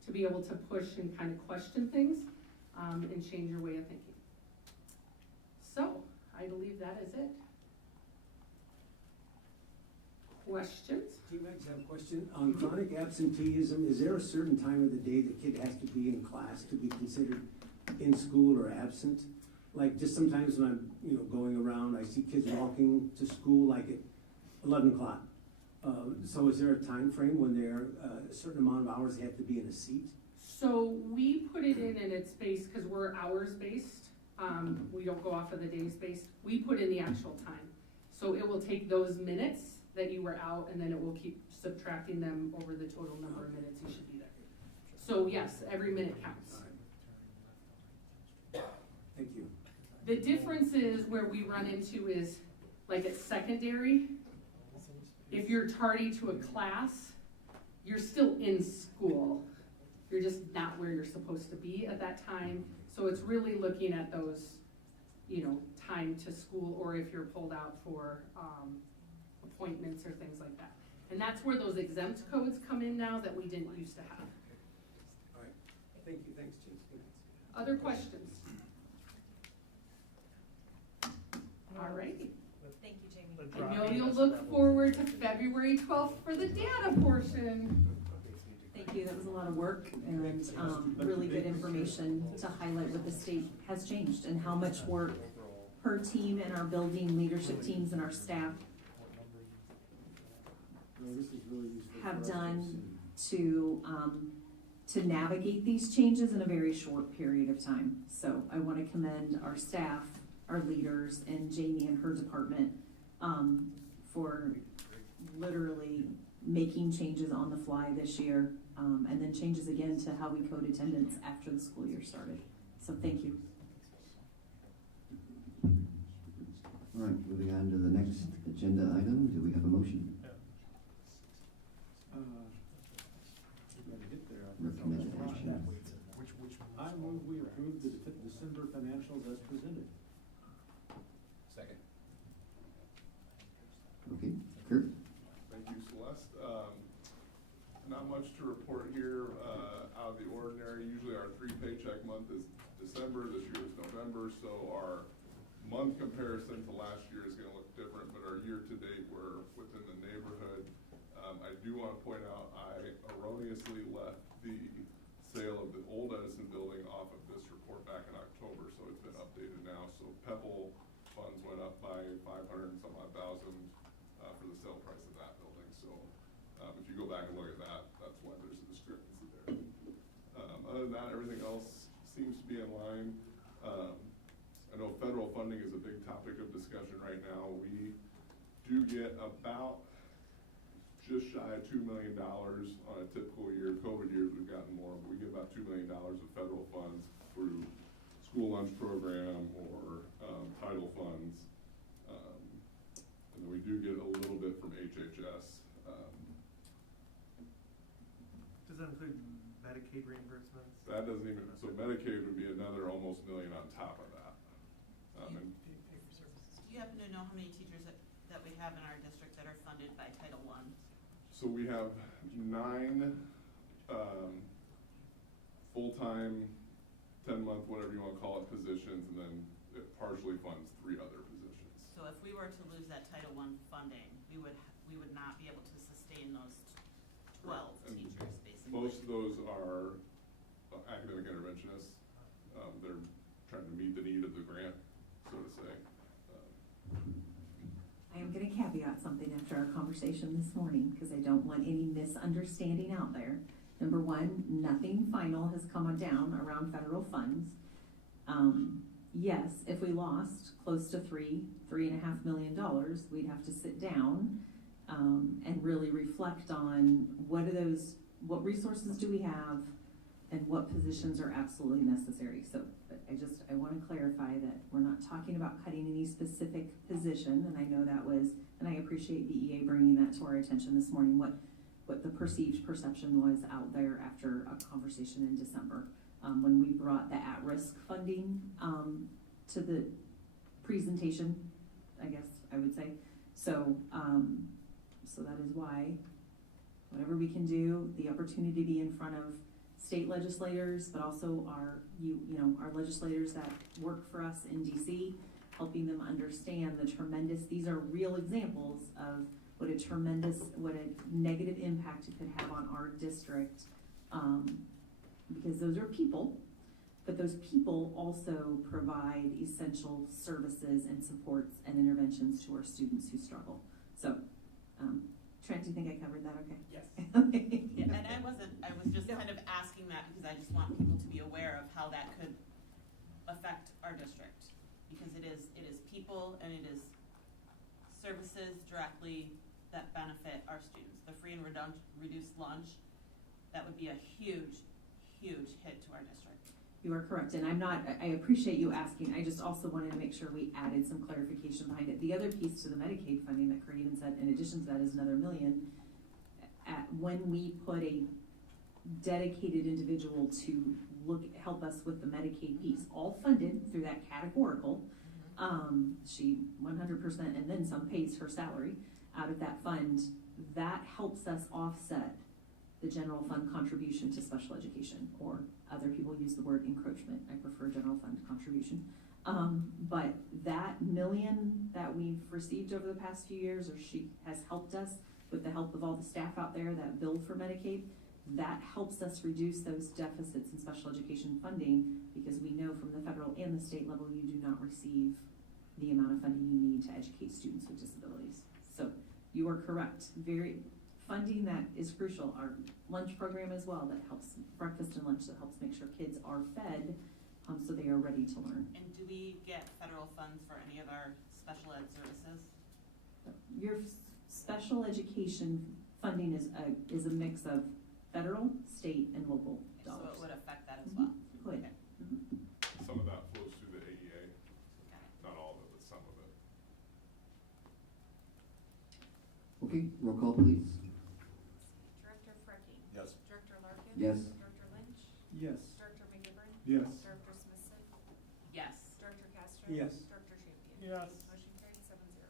to be able to push and kind of question things and change your way of thinking. So, I believe that is it. Questions? I just have a question. On chronic absenteeism, is there a certain time of the day the kid has to be in class to be considered in school or absent? Like, just sometimes when I'm, going around, I see kids walking to school like at 11 o'clock. So is there a time frame when they're a certain amount of hours they have to be in a seat? So we put it in and it's based, because we're hours based. We don't go off of the days based. We put in the actual time. So it will take those minutes that you were out, and then it will keep subtracting them over the total number of minutes you should be there. So yes, every minute counts. Thank you. The difference is where we run into is, like at secondary, if you're tardy to a class, you're still in school. You're just not where you're supposed to be at that time. So it's really looking at those, time to school, or if you're pulled out for appointments or things like that. And that's where those exempt codes come in now that we didn't used to have. All right, thank you, thanks, James. Other questions? All righty. Thank you, Jamie. I know you'll look forward to February 12th for the data portion. Thank you, that was a lot of work and really good information to highlight what the state has changed and how much work her team and our building leadership teams and our staff This is really useful. have done to navigate these changes in a very short period of time. So I want to commend our staff, our leaders, and Jamie and her department for literally making changes on the fly this year, and then changes again to how we code attendance after the school year started. So thank you. All right, moving on to the next agenda item. Do we have a motion? Recommended action. I move we approve the December financials as presented. Second. Okay, Kurt? Thank you, Celeste. Not much to report here out of the ordinary. Usually our 3 paycheck month is December. This year is November, so our month comparison to last year is going to look different, but our year-to-date we're within the neighborhood. I do want to point out I erroneously left the sale of the old Edison building off of this report back in October, so it's been updated now. So Pebble funds went up by 500 and some odd thousand for the sale price of that building. So if you go back and look at that, that's why there's a discrepancy there. Other than that, everything else seems to be in line. I know federal funding is a big topic of discussion right now. We do get about just shy of $2 million on a typical year. COVID years we've gotten more, but we get about $2 million of federal funds through school lunch program or title funds. And then we do get a little bit from HHS. Does that include Medicaid reimbursements? That doesn't even, so Medicaid would be another almost $1 million on top of that. Do you happen to know how many teachers that we have in our district that are funded by Title I? So we have 9 full-time, 10-month, whatever you want to call it, positions, and then it partially funds 3 other positions. So if we were to lose that Title I funding, we would not be able to sustain those 12 teachers, basically. Most of those are academic interventionists. They're trying to meet the need of the grant, so to say. I am going to caveat something after our conversation this morning because I don't want any misunderstanding out there. Number one, nothing final has come down around federal funds. Yes, if we lost close to $3.5 million, we'd have to sit down and really reflect on what resources do we have and what positions are absolutely necessary. So I want to clarify that we're not talking about cutting any specific position, and I know that was, and I appreciate BEA bringing that to our attention this morning, what the perceived perception was out there after a conversation in December, when we brought the at-risk funding to the presentation, I guess I would say. So, so that is why whatever we can do, the opportunity to be in front of state legislators, but also our legislators that work for us in DC, helping them understand the tremendous, these are real examples of what a negative impact it could have on our district, because those are people, but those people also provide essential services and supports and interventions to our students who struggle. So, Trent, do you think I covered that okay? Yes. Yeah, and I was just kind of asking that because I just want people to be aware of how that could affect our district. Because it is people and it is services directly that benefit our students. The free and reduced lunch, that would be a huge, huge hit to our district. You are correct, and I appreciate you asking. I just also wanted to make sure we added some clarification behind it. The other piece to the Medicaid funding that Kurt even said, in addition to that, is another $1 million. When we put a dedicated individual to help us with the Medicaid piece, all funded through that categorical, she 100% and then some pays her salary. out of that fund, that helps us offset the general fund contribution to special education, or other people use the word encroachment. I prefer general fund contribution. But that million that we've received over the past few years, or she has helped us with the help of all the staff out there that build for Medicaid, that helps us reduce those deficits in special education funding, because we know from the federal and the state level, you do not receive the amount of funding you need to educate students with disabilities. So you are correct. Funding that is crucial. Our lunch program as well, that helps, breakfast and lunch, that helps make sure kids are fed, so they are ready to learn. And do we get federal funds for any of our special ed services? Your special education funding is a mix of federal, state, and local dollars. So it would affect that as well? Could. Okay. Some of that flows through the AEA, not all of it, but some of it. Okay, roll call please. Director Freckey. Yes. Director Larkin. Yes. Director Lynch. Yes. Director McGivern. Yes. Director Smithson. Yes. Director Castro. Yes. Director Champion. Yes. Motion carried 7-0.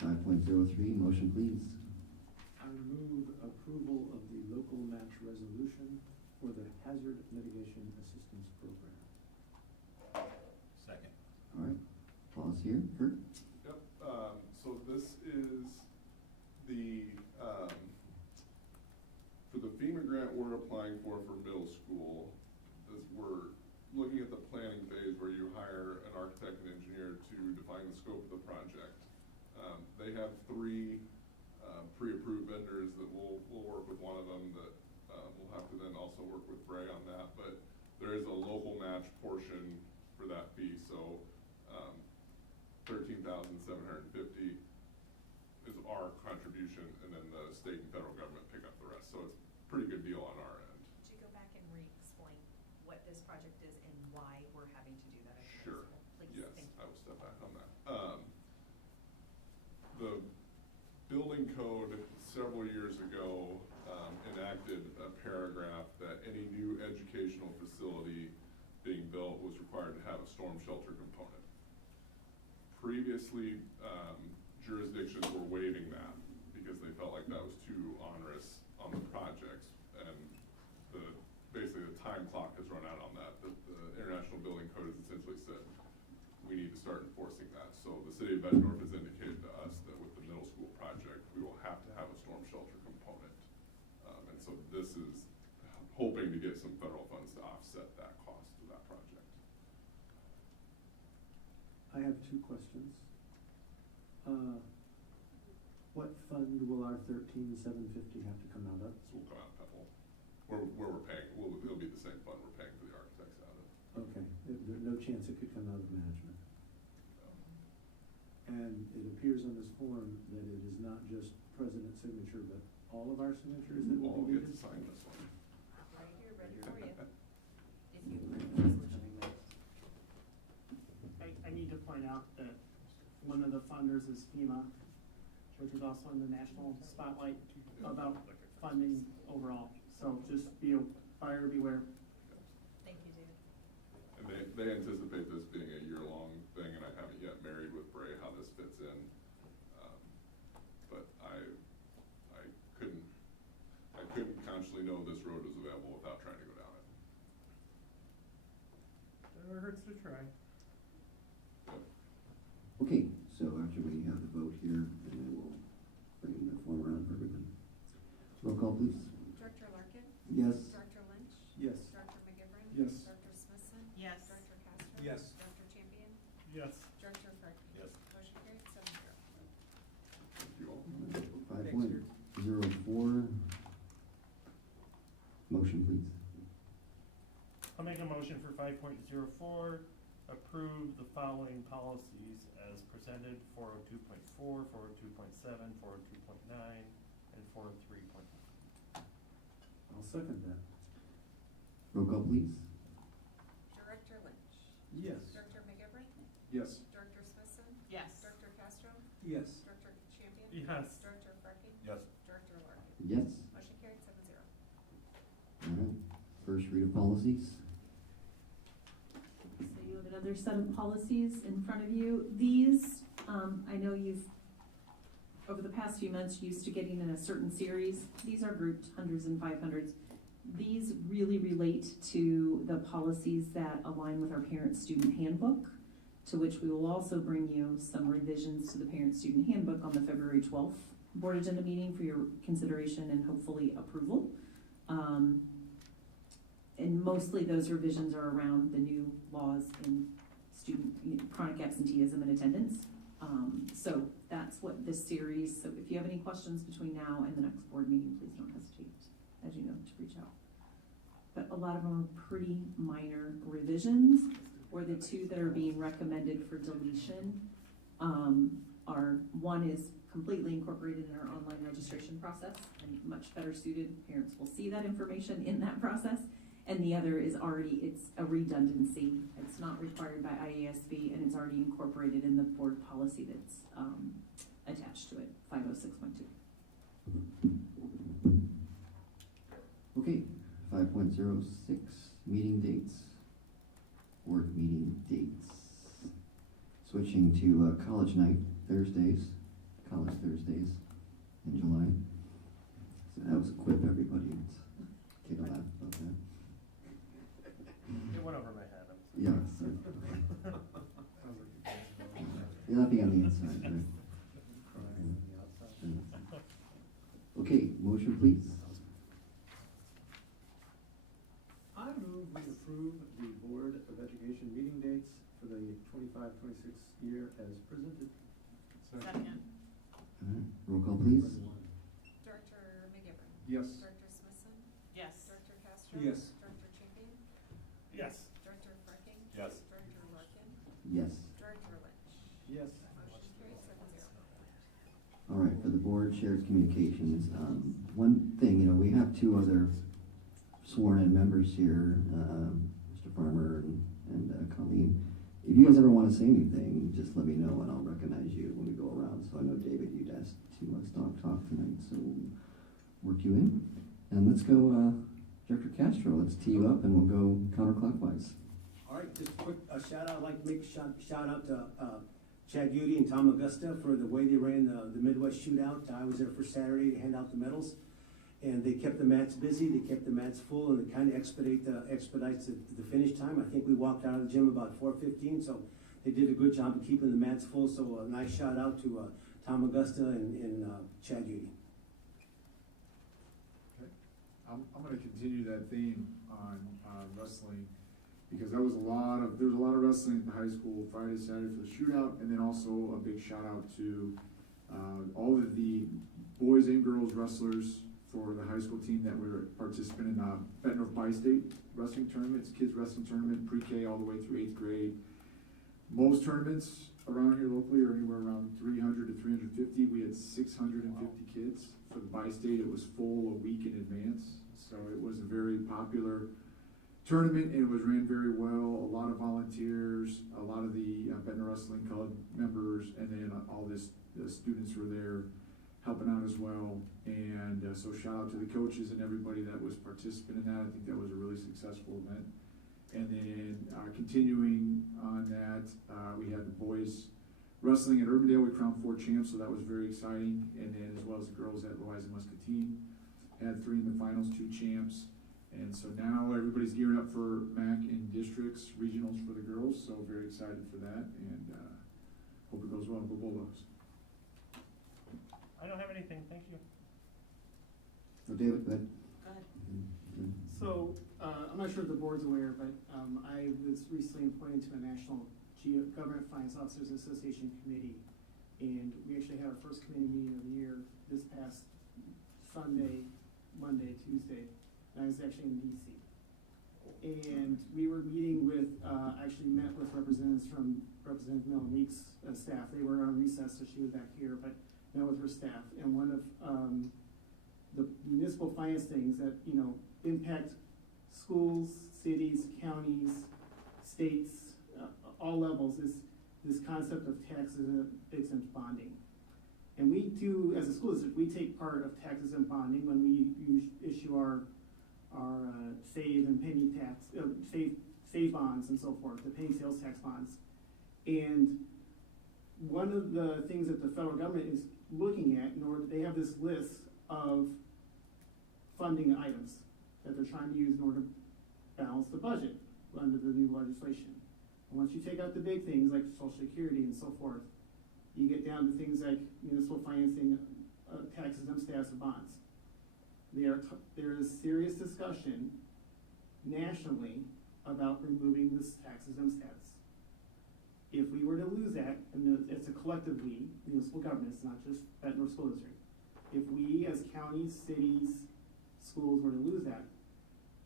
5.03, motion please. I move approval of the local match resolution for the Hazard Mitigation Assistance Program. Second. All right, pause here. Kurt? Yep, so this is the, for the FEMA grant we're applying for middle school, we're looking at the planning phase where you hire an architect and engineer to define the scope of the project. They have 3 pre-approved vendors that we'll work with one of them that we'll have to then also work with Bray on that, but there is a local match portion for that fee, so $13,750 is our contribution, and then the state and federal government pick up the rest, so it's a pretty good deal on our end. Could you go back and re-explain what this project is and why we're having to do that at the high Sure. school? Please, Yes, thank you. I will step back on that. The building code several years ago enacted a paragraph that any new educational facility being built was required to have a storm shelter component. Previously, jurisdictions were waiving that because they felt like that was too onerous on the projects, and basically the time clock has run out on that. The International Building Code has essentially said we need to start enforcing that. So the city of Bettendorf has indicated to us that with the middle school project, we will have to have a storm shelter component. And so this is hoping to get some federal funds to offset that cost of that project. I have 2 questions. What fund will our $13,750 have to come out of? This will come out of Pebble, where we're paying, it'll be the same fund we're paying for the architects out of. Okay, there's no chance it could come out of management. And it appears on this form that it is not just president's signature, but all of our signatures that will All be get needed? to sign this one. Right here, ready for you. If you bring the resolution. I need to point out that one of the funders is FEMA, which is also in the national spotlight about funding overall. So just buyer beware. Thank you, David. And they anticipate this being a year-long thing, and I haven't yet married with Bray how this fits in. But I couldn't consciously know this road was available without trying to go down it. Never hurts to try. Okay, so after we have the vote here, then I will bring the form around for everybody. Roll call please. Director Larkin. Yes. Director Lynch. Yes. Director McGivern. Yes. Director Smithson. Yes. Director Castro. Yes. Director Champion. Yes. Director Freckey. Yes. Motion carried 7-0. Thank you all. 5.04. Motion please. I'll make a motion for 5.04, approve the following policies as presented: 402.4, 402.7, 402.9, and 403.9. I'll second that. Roll call please. Director Lynch. Yes. Director McGivern. Yes. Director Smithson. Yes. Director Castro. Yes. Director Champion. Yes. Director Freckey. Yes. Director Larkin. Yes. Motion carried 7-0. All right. First read of policies. So you have another set of policies in front of you. These, I know you've over the past few months, used to getting in a certain series. These are grouped hundreds and 500s. These really relate to the policies that align with our parent-student handbook, to which we will also bring you some revisions to the parent-student handbook on the February 12th board agenda meeting for your consideration and hopefully approval. And mostly those revisions are around the new laws in chronic absenteeism and attendance. So that's what this series, so if you have any questions between now and the next board meeting, please don't hesitate, as you know, to reach out. But a lot of them are pretty minor revisions, or the two that are being recommended for deletion are, one is completely incorporated in our online registration process and much better suited. Parents will see that information in that process. And the other is already, it's a redundancy. It's not required by IASB, and it's already incorporated in the board policy that's attached to it, 506.2. Okay, 5.06, meeting dates. Board meeting dates. Switching to college night Thursdays, college Thursdays in July. So that was a quip, everybody. Take a laugh about that. It went over my head. Yeah, sorry. You're laughing on the inside, right? Okay, motion please. I move we approve the Board of Education meeting dates for the 25-26 year as presented. Second. Roll call please. Director McGivern. Yes. Director Smithson. Yes. Director Castro. Yes. Director Chipping. Yes. Director Frecking. Yes. Director Larkin. Yes. Director Lynch. Yes. Motion carries 7-0. All right, for the board shared communications, one thing, we have two other sworn-in members here, Mr. Farmer and Colleen. If you guys ever want to say anything, just let me know and I'll recognize you when we go around. So I know, David, you'd asked to talk tonight, so we'll work you in. And let's go, Director Castro, let's tee you up and we'll go counterclockwise. All right, just a quick shout out. I'd like to make a shout out to Chad Udy and Tom Augusta for the way they ran the Midwest Shootout. I was there for Saturday to hand out the medals, and they kept the mats busy. They kept the mats full, and it kind of expedites the finish time. I think we walked out of the gym about 4:15, so they did a good job of keeping the mats full. So a nice shout out to Tom Augusta and Chad Udy. Okay. I'm going to continue that theme on wrestling, because there was a lot of wrestling at the high school Friday, Saturday for the shootout, and then also a big shout out to all of the boys and girls wrestlers for the high school team that were participating in Bettendorf Bi-State wrestling tournaments, kids wrestling tournament, pre-K all the way through 8th grade. Most tournaments around here locally are anywhere around 300 to 350. We had 650 kids. For the Bi-State, it was full a week in advance. So it was a very popular tournament, and it was ran very well. A lot of volunteers, a lot of the Bettendorf Wrestling Club members, and then all the students were there helping out as well. And so shout out to the coaches and everybody that was participating in that. I think that was a really successful event. And then continuing on that, we had the boys wrestling at Urbandale. We crowned 4 champs, so that was very exciting. And then as well as the girls at Louisa Muscatine, had 3 in the finals, 2 champs. And so now everybody's gearing up for MAC and districts, regionals for the girls. So very excited for that, and hope it goes well. Go Bulldogs. I don't have anything, thank you. So David, go ahead. Go ahead. So, I'm not sure if the board's aware, but I was recently appointed to a National Government Finance Officers Association committee, and we actually had our first committee meeting of the year this past Sunday, Monday, Tuesday, and I was actually in DC. And we were meeting with, actually met with representatives from Representative Millen Weeks' staff. They were on recess, so she was back here, but met with her staff. And one of the municipal finance things that, impact schools, cities, counties, states, all levels is this concept of tax-exempt bonding. And we do, as a school district, we take part of tax-exempt bonding when we issue our save and penny tax, save bonds and so forth, the penny sales tax bonds. And one of the things that the federal government is looking at, in order, they have this list of funding items that they're trying to use in order to balance the budget under the new legislation. And once you take out the big things like Social Security and so forth, you get down to things like municipal financing, tax exempt status of bonds. There is serious discussion nationally about removing this tax exempt status. If we were to lose that, and it's a collective we, municipal governments, not just Bettendorf School District, if we as counties, cities, schools were to lose that,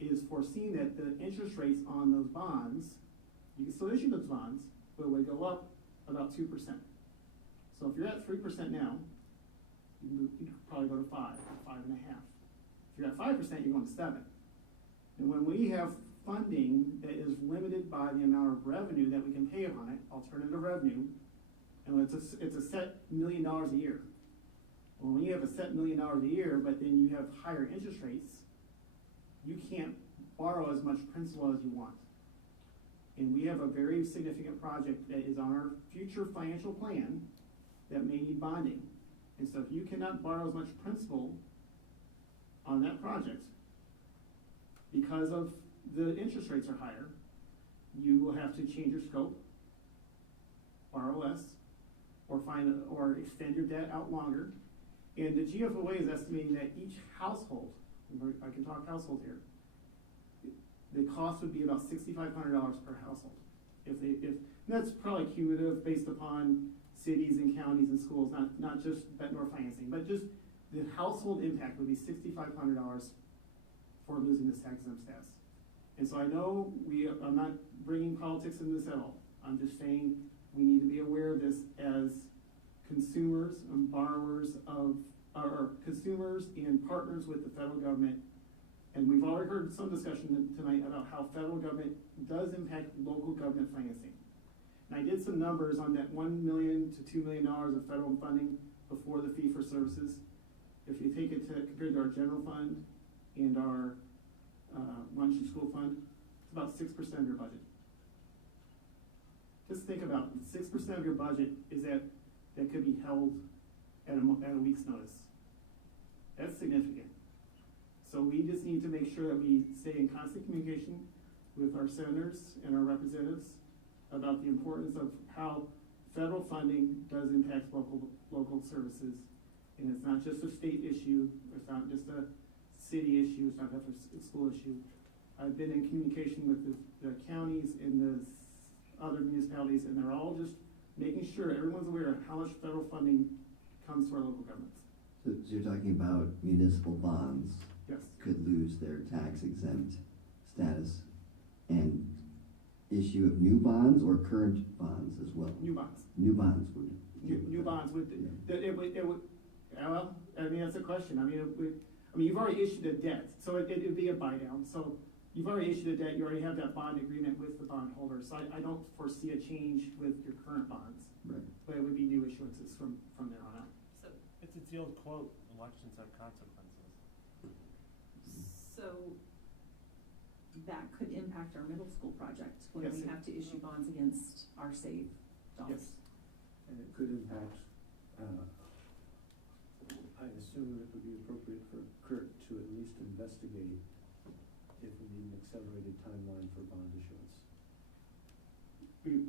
it is foreseen that the interest rates on those bonds, you can still issue those bonds, but it would go up about 2%. So if you're at 3% now, you could probably go to 5, 5.5. If you're at 5%, you're going to 7. And when we have funding that is limited by the amount of revenue that we can pay on it, alternative revenue, and it's a set $1 million a year. Well, when you have a set $1 million a year, but then you have higher interest rates, you can't borrow as much principal as you want. And we have a very significant project that is on our future financial plan that may need bonding. And so if you cannot borrow as much principal on that project because of the interest rates are higher, you will have to change your scope, borrow less, or extend your debt out longer. And the GFOA is estimating that each household, I can talk household here, the cost would be about $6,500 per household. And that's probably cumulative based upon cities and counties and schools, not just Bettendorf financing, but just the household impact would be $6,500 for losing this tax exempt status. And so I know I'm not bringing politics into this at all. I'm just saying we need to be aware of this as consumers and borrowers or consumers and partners with the federal government. And we've already heard some discussion tonight about how federal government does impact local government financing. And I did some numbers on that $1 million to $2 million of federal funding before the fee for services. If you take it compared to our general fund and our lunch and school fund, it's about 6% of your budget. Just think about 6% of your budget is that could be held at a week's notice. That's significant. So we just need to make sure that we stay in constant communication with our senators and our representatives about the importance of how federal funding does impact local services. And it's not just a state issue, it's not just a city issue, it's not just a school issue. I've been in communication with the counties and the other municipalities, and they're all just making sure everyone's aware of how much federal funding comes to our local governments. So you're talking about municipal bonds? Yes. Could lose their tax exempt status, and issue of new bonds or current bonds as well? New bonds. New bonds would. New bonds would. Yeah. It would. Well, I mean that's a question. I mean, you've already issued a debt, so it would be a buy down. So you've already issued a debt. You already have that bond agreement with the bondholder. So I don't foresee a change with your current bonds. Right. But it would be new issuances from there on out. So it's the old quote: "Elections have consequences." So that could impact our middle school project when Yes, we have to issue bonds against our SAVE dollars. Yes. And it could impact, I assume it would be appropriate for Kurt to at least investigate if we need an accelerated timeline for bond issuance.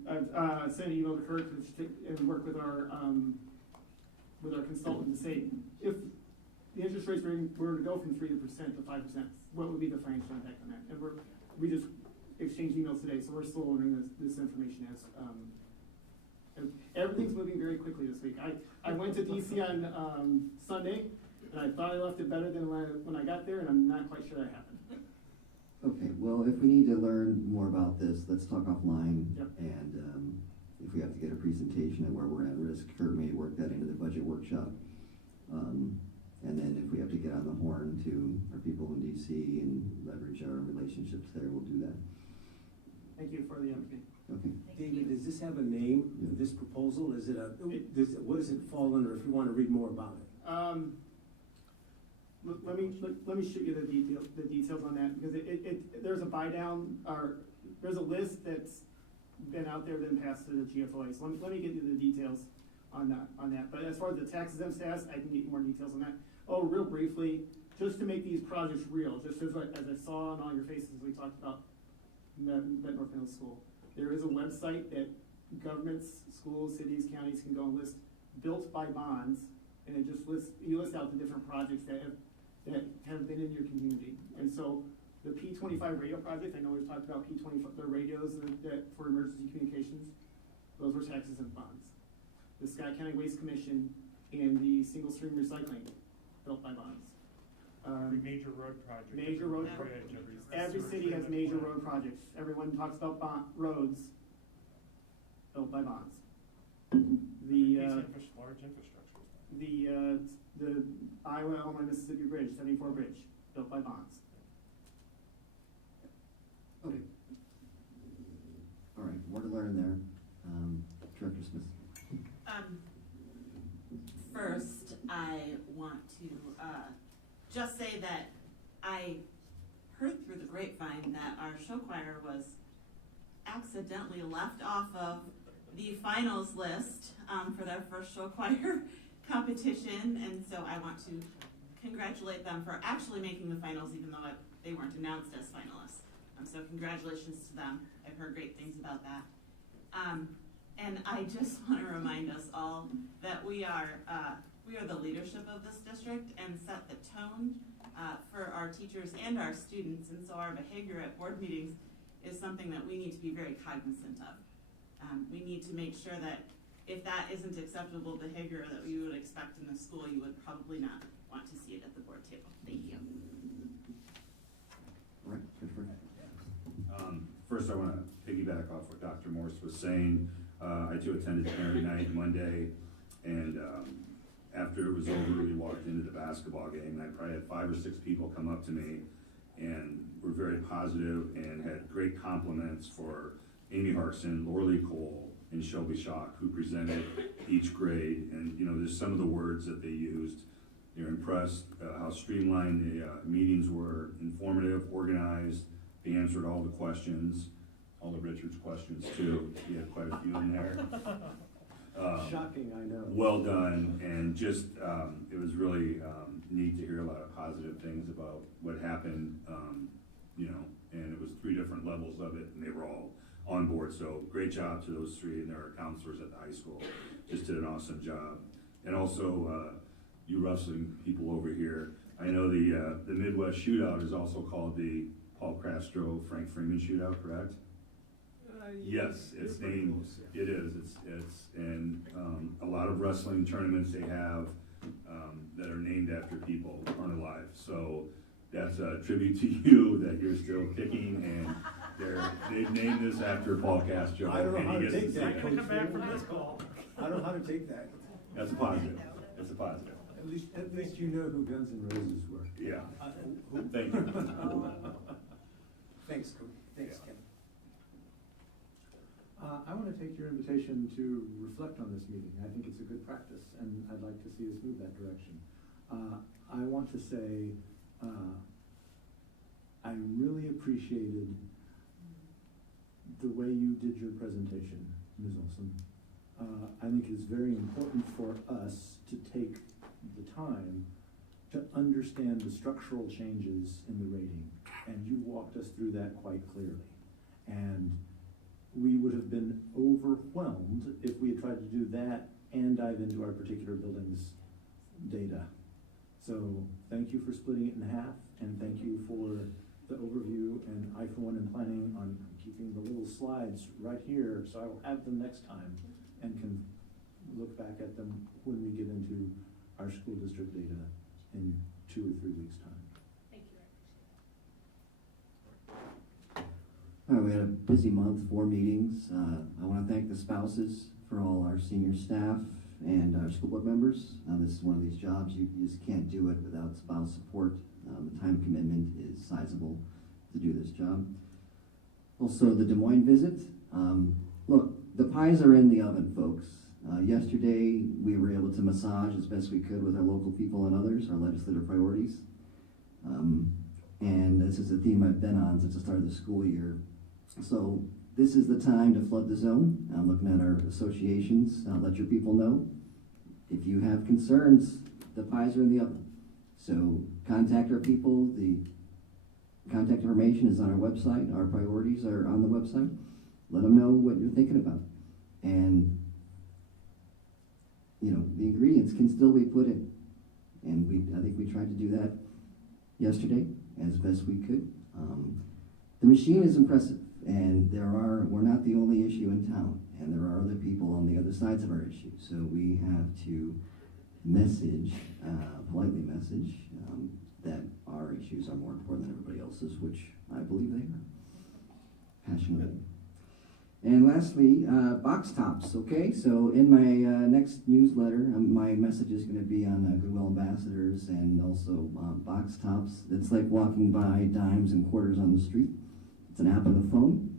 I've sent an email to Kurt and work with our consultant to say, if the interest rates were to go from 3% to 5%, what would be the financial impact on that? And we just exchanged emails today, so we're still learning this information as everything's moving very quickly this week. I went to DC on Sunday, and I thought I left it better than when I got there, and I'm not quite sure that happened. Okay, well, if we need to learn more about this, let's talk offline. Yep. And if we have to get a presentation on where we're at risk, Kurt may work that into the budget workshop. And then if we have to get on the horn to our people in DC and leverage our relationships there, we'll do that. Thank you for the opportunity. Okay. David, does this have a name, this proposal? Is it what does it fall under if you want to read more about it? Let me shoot you the details on that, because there's a buy down, or there's a list that's been out there, then passed to the GFOA. So let me get you the details on that. But as far as the tax exempt status, I can get you more details on that. Oh, real briefly, just to make these projects real, just as I saw on all your faces, we talked about Bettendorf Middle School. There is a website that governments, schools, cities, counties can go and list built by bonds, and it just you list out the different projects that have been in your community. And so the P25 radio project, I know we've talked about P25, the radios that for emergency communications, those were tax exempt bonds. The Scott County Waste Commission and the single stream recycling, built by bonds. Every major road project. Major road project. Every city has major road projects. Everyone talks about roads built by bonds. The large infrastructure. The Iowa, Illinois, Mississippi Bridge, 74 Bridge, built by bonds. Okay. All right, more to learn there. Director Smith. First, I want to just say that I heard through the grapevine that our show choir was accidentally left off of the finals list for their first show choir competition, and so I want to congratulate them for actually making the finals, even though they weren't announced as finalists. So congratulations to them. I've heard great things about that. And I just want to remind us all that we are the leadership of this district and set the tone for our teachers and our students. And so our behavior at board meetings is something that we need to be very cognizant of. We need to make sure that if that isn't acceptable behavior that we would expect in the school, you would probably not want to see it at the board table. Thank you. All right, Christopher. First, I want to piggyback off what Dr. Morse was saying. I too attended parent night Monday, and after it was over, we walked into the basketball game, and I probably had 5 or 6 people come up to me and were very positive and had great compliments for Amy Harkson, Lorley Cole, and Shelby Schock, who presented each grade. And you know, there's some of the words that they used. They're impressed how streamlined the meetings were, informative, organized. They answered all the questions, all of Richard's questions too. He had quite a few in there. Shocking, I know. Well done, and just it was really neat to hear a lot of positive things about what happened, you know, and it was 3 different levels of it, and they were all on board. So great job to those 3, and their counselors at the high school just did an awesome job. And also you wrestling people over here, I know the Midwest Shootout is also called the Paul Castro Frank Freeman Shootout, correct? Yes, it's named. Close, yeah. It is. It's and a lot of wrestling tournaments they have that are named after people who aren't alive. So that's a tribute to you that you're still kicking, and they've named this after Paul Castro. I don't know how to take that. Come back from this call. I don't know how to take that. That's a positive. It's a positive. At least you know who Guns N' Roses were. Yeah. Thank you. Thanks, Coach. Thanks, Ken. I want to take your invitation to reflect on this meeting. I think it's a good practice, and I'd like to see us move that direction. I want to say I really appreciated the way you did your presentation, Ms. Olson. I think it's very important for us to take the time to understand the structural changes in the rating, and you walked us through that quite clearly. And we would have been overwhelmed if we had tried to do that and dive into our particular building's data. So thank you for splitting it in half, and thank you for the overview. And I, for one, am planning on keeping the little slides right here, so I will have them next time and can look back at them when we get into our school district data in 2 or 3 weeks' time. Thank you, All right, we had a busy month, 4 meetings. I want to thank the spouses for all our senior staff and our school board members. This is one of these jobs, you just can't do it without spouse support. The time commitment is sizable to do this job. Also, the Des Moines visit. Look, the pies are in the oven, folks. Yesterday, we were able to massage as best we could with our local people and others, our legislative priorities. And this is a theme I've been on since the start of the school year. So this is the time to flood the zone. I'm looking at our associations. Let your people know. If you have concerns, the pies are in the oven. So contact our people. The contact information is on our website. Our priorities are on the website. Let them know what you're thinking about. And, you know, the ingredients can still be put in. And I think we tried to do that yesterday as best we could. The machine is impressive, and we're not the only issue in town, and there are other people on the other sides of our issue. So we have to politely message, that our issues are more important than everybody else's, which I believe they are. Passionately. And lastly, box tops, okay? So in my next newsletter, my message is going to be on Goodwill Ambassadors and also box tops. It's like walking by dimes and quarters on the street. It's an app on the phone.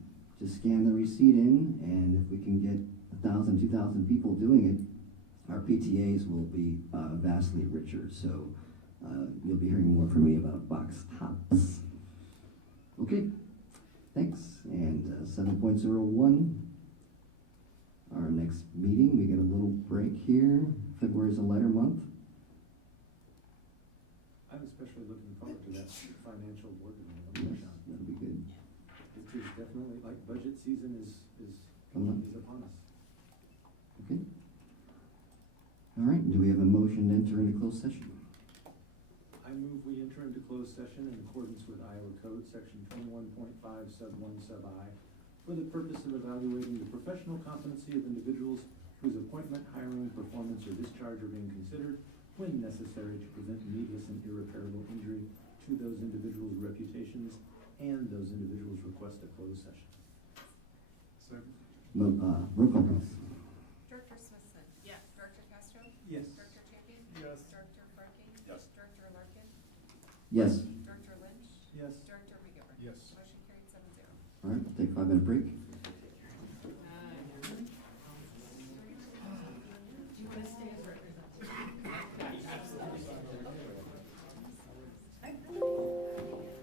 Just scan the receipt in, and if we can get 1,000, 2,000 people doing it, our PTAs will be vastly richer. So you'll be hearing more from me about box tops. Okay. Thanks. And 7.01, our next meeting, we get a little break here. February is a lighter month. I'm especially looking forward to that financial board meeting. That'll be good. It is definitely, like, budget season is upon us. Okay. All right. Do we have a motion to enter into closed session? I move we enter into closed session in accordance with Iowa Code, section 21.5, sub 1, sub I, for the purpose of evaluating the professional competency of individuals whose appointment, hiring, performance, or discharge are being considered when necessary to prevent needless and irreparable injury to those individuals' reputations and those individuals request a closed session. Roll call, please. Director Smithson? Yes. Director Castro? Yes. Director Champion? Yes. Director Franking? Yes. Director Larkin? Yes. Director Lynch? Yes. Director McGivern? Yes. Motion carried 7-0. All right, take a 5-minute break.